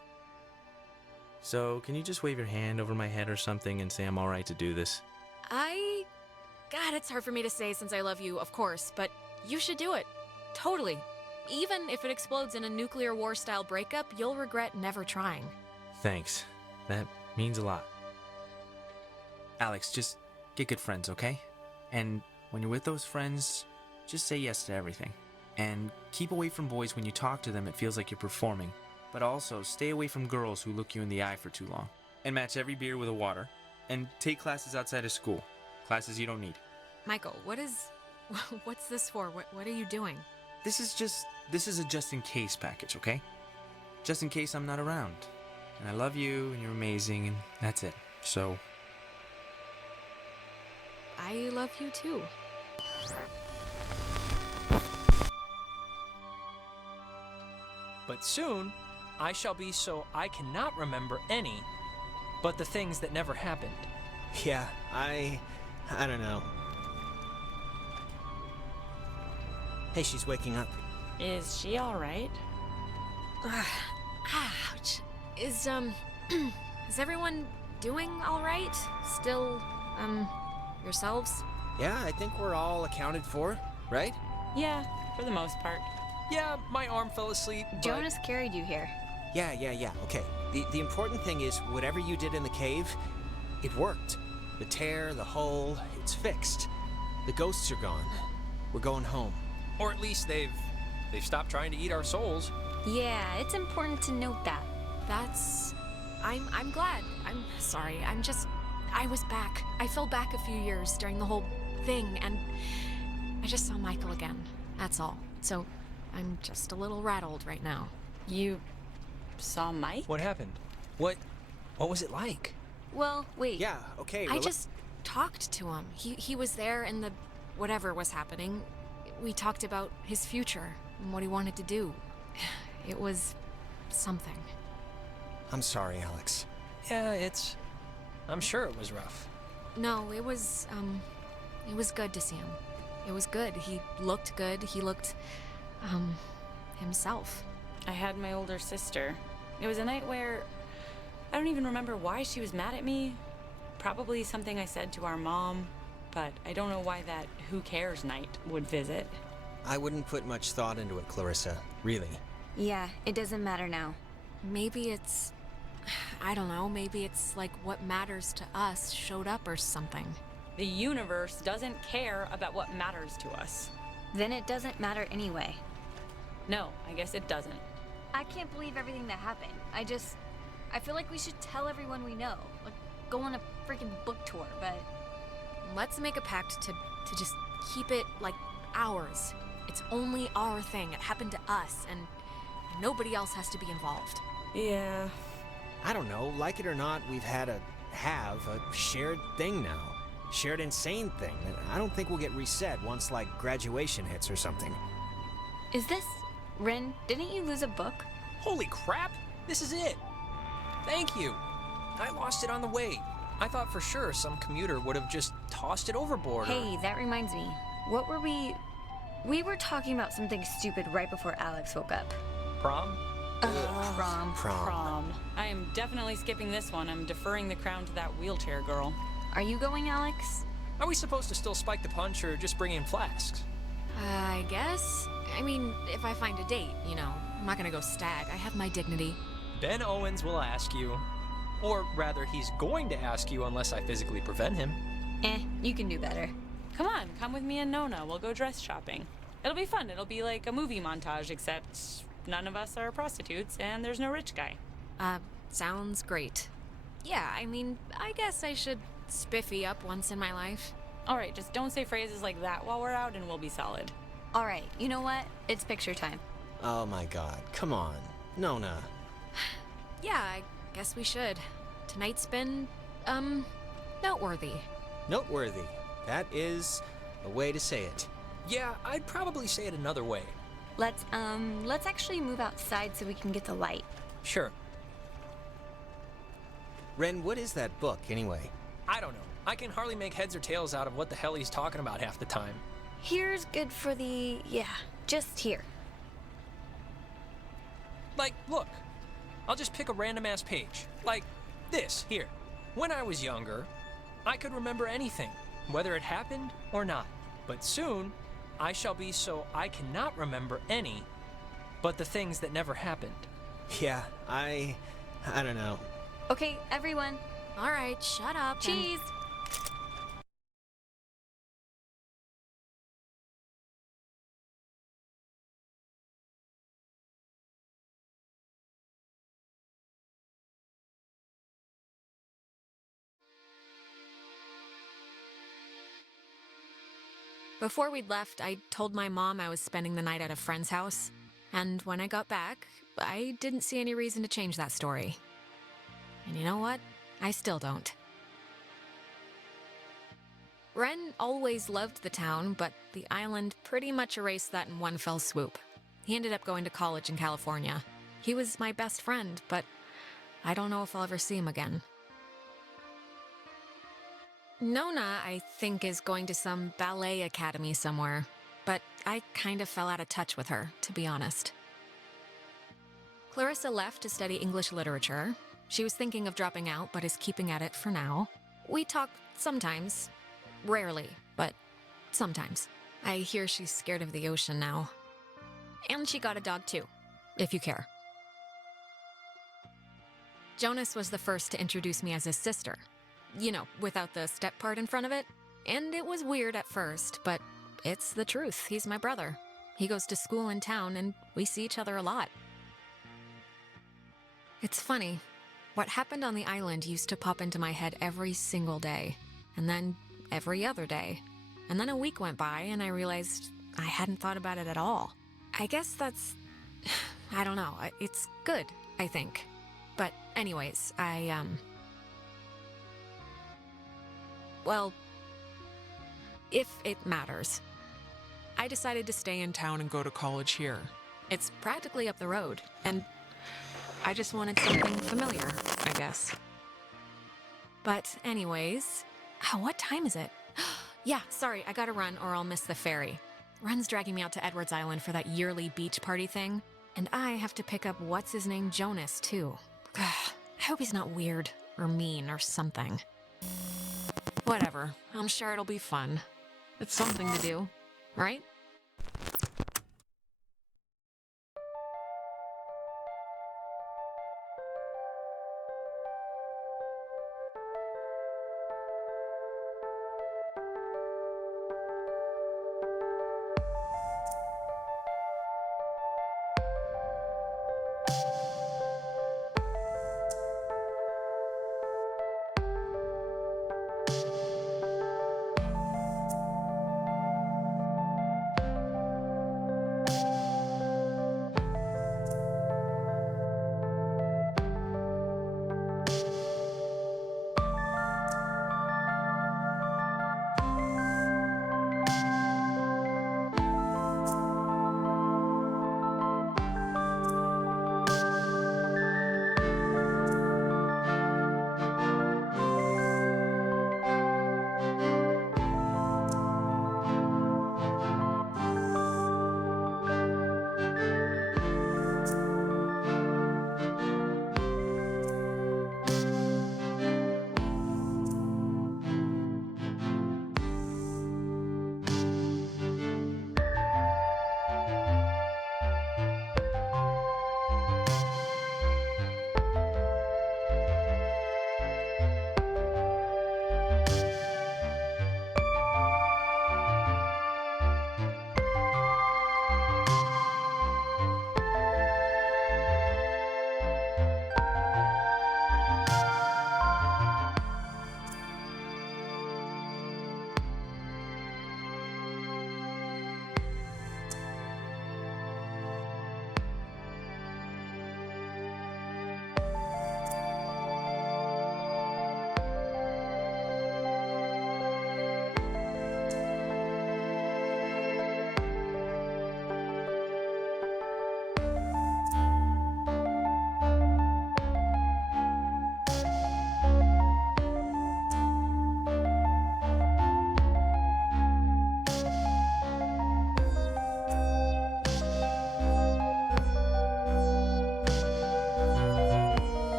So, can you just wave your hand over my head or something and say I'm all right to do this? God, it's hard for me to say since I love you, of course, but you should do it. Totally. Even if it explodes in a nuclear war-style breakup, you'll regret never trying. Thanks. That means a lot. Alex, just get good friends, okay? And when you're with those friends, just say yes to everything. And keep away from boys when you talk to them, it feels like you're performing. But also, stay away from girls who look you in the eye for too long. And match every beer with a water. And take classes outside of school. Classes you don't need. Michael, what's this for? What are you doing? This is a just-in-case package, okay? Just in case I'm not around. And I love you, and you're amazing, and that's it. So... I love you too. But soon, I shall be so I cannot remember any, but the things that never happened. Yeah, I don't know. Hey, she's waking up. Is she all right? Ouch. Is everyone doing all right? Still, yourselves? Yeah, I think we're all accounted for, right? Yeah, for the most part. Yeah, my arm fell asleep, but... Jonas carried you here. Yeah, okay. The important thing is, whatever you did in the cave, it worked. The tear, the hole, it's fixed. The ghosts are gone. We're going home. Or at least they've stopped trying to eat our souls. Yeah, it's important to note that. I'm glad. I'm sorry. I was back. I fell back a few years during the whole thing, and I just saw Michael again. That's all. So I'm just a little rattled right now. You saw Mike? What happened? What was it like? Well, wait. Yeah, okay. I just talked to him. He was there in the whatever was happening. We talked about his future and what he wanted to do. It was something. I'm sorry, Alex. Yeah, I'm sure it was rough. No, it was good to see him. It was good. He looked good. He looked, himself. I had my older sister. It was a night where I don't even remember why she was mad at me. Probably something I said to our mom, but I don't know why that who cares night would visit. I wouldn't put much thought into it, Clarissa. Really. Yeah, it doesn't matter now. Maybe it's, I don't know, maybe it's like what matters to us showed up or something. The universe doesn't care about what matters to us. Then it doesn't matter anyway. No, I guess it doesn't. I can't believe everything that happened. I feel like we should tell everyone we know. Like, go on a freaking book tour, but... Let's make a pact to just keep it, like, ours. It's only our thing. It happened to us, and nobody else has to be involved. Yeah. I don't know, like it or not, we've had a shared thing now. Shared insane thing that I don't think will get reset once, like, graduation hits or something. Is this... Ren, didn't you lose a book? Holy crap! This is it! Thank you! I lost it on the way. I thought for sure some commuter would have just tossed it overboard. Hey, that reminds me. What were we... We were talking about something stupid right before Alex woke up. Prom? Prom. I am definitely skipping this one. I'm deferring the crown to that wheelchair girl. Are you going, Alex? Are we supposed to still spike the punch or just bring in flasks? I guess. I mean, if I find a date, you know. I'm not gonna go stag. I have my dignity. Ben Owens will ask you. Or rather, he's going to ask you unless I physically prevent him. You can do better. Come on, come with me and Nona. We'll go dress shopping. It'll be fun. It'll be like a movie montage, except none of us are prostitutes and there's no rich guy. Sounds great. Yeah, I mean, I guess I should spiffy up once in my life. All right, just don't say phrases like that while we're out and we'll be solid. All right, you know what? It's picture time. Oh my god, come on. Nona. Yeah, I guess we should. Tonight's been, noteworthy. Noteworthy. That is a way to say it. Yeah, I'd probably say it another way. Let's actually move outside so we can get the light. Sure. Ren, what is that book, anyway? I don't know. I can hardly make heads or tails out of what the hell he's talking about half the time. Here's good for the... yeah, just here. Like, look. I'll just pick a random-ass page. Like this, here. When I was younger, I could remember anything, whether it happened or not. But soon, I shall be so I cannot remember any, but the things that never happened. Yeah, I don't know. Okay, everyone. All right, shut up. Cheese! Before we'd left, I told my mom I was spending the night at a friend's house. And when I got back, I didn't see any reason to change that story. And you know what? I still don't. Ren always loved the town, but the island pretty much erased that in one fell swoop. He ended up going to college in California. He was my best friend, but I don't know if I'll ever see him again. Nona, I think, is going to some ballet academy somewhere, but I kind of fell out of touch with her, to be honest. Clarissa left to study English literature. She was thinking of dropping out, but is keeping at it for now. We talk sometimes. Rarely, but sometimes. I hear she's scared of the ocean now. And she got a dog too, if you care. Jonas was the first to introduce me as his sister. You know, without the step part in front of it. And it was weird at first, but it's the truth. He's my brother. He goes to school in town, and we see each other a lot. It's funny. What happened on the island used to pop into my head every single day, and then every other day. And then a week went by, and I realized I hadn't thought about it at all. I guess that's... I don't know. It's good, I think. But anyways, well, if it matters, I decided to stay in town and go to college here. It's practically up the road, and I just wanted something familiar, I guess. But anyways, what time is it? Yeah, sorry, I gotta run or I'll miss the ferry. Ren's dragging me out to Edwards Island for that yearly beach party thing, and I have to pick up what's-his-name Jonas, too. I hope he's not weird or mean or something. Whatever, I'm sure it'll be fun. It's something to do, right?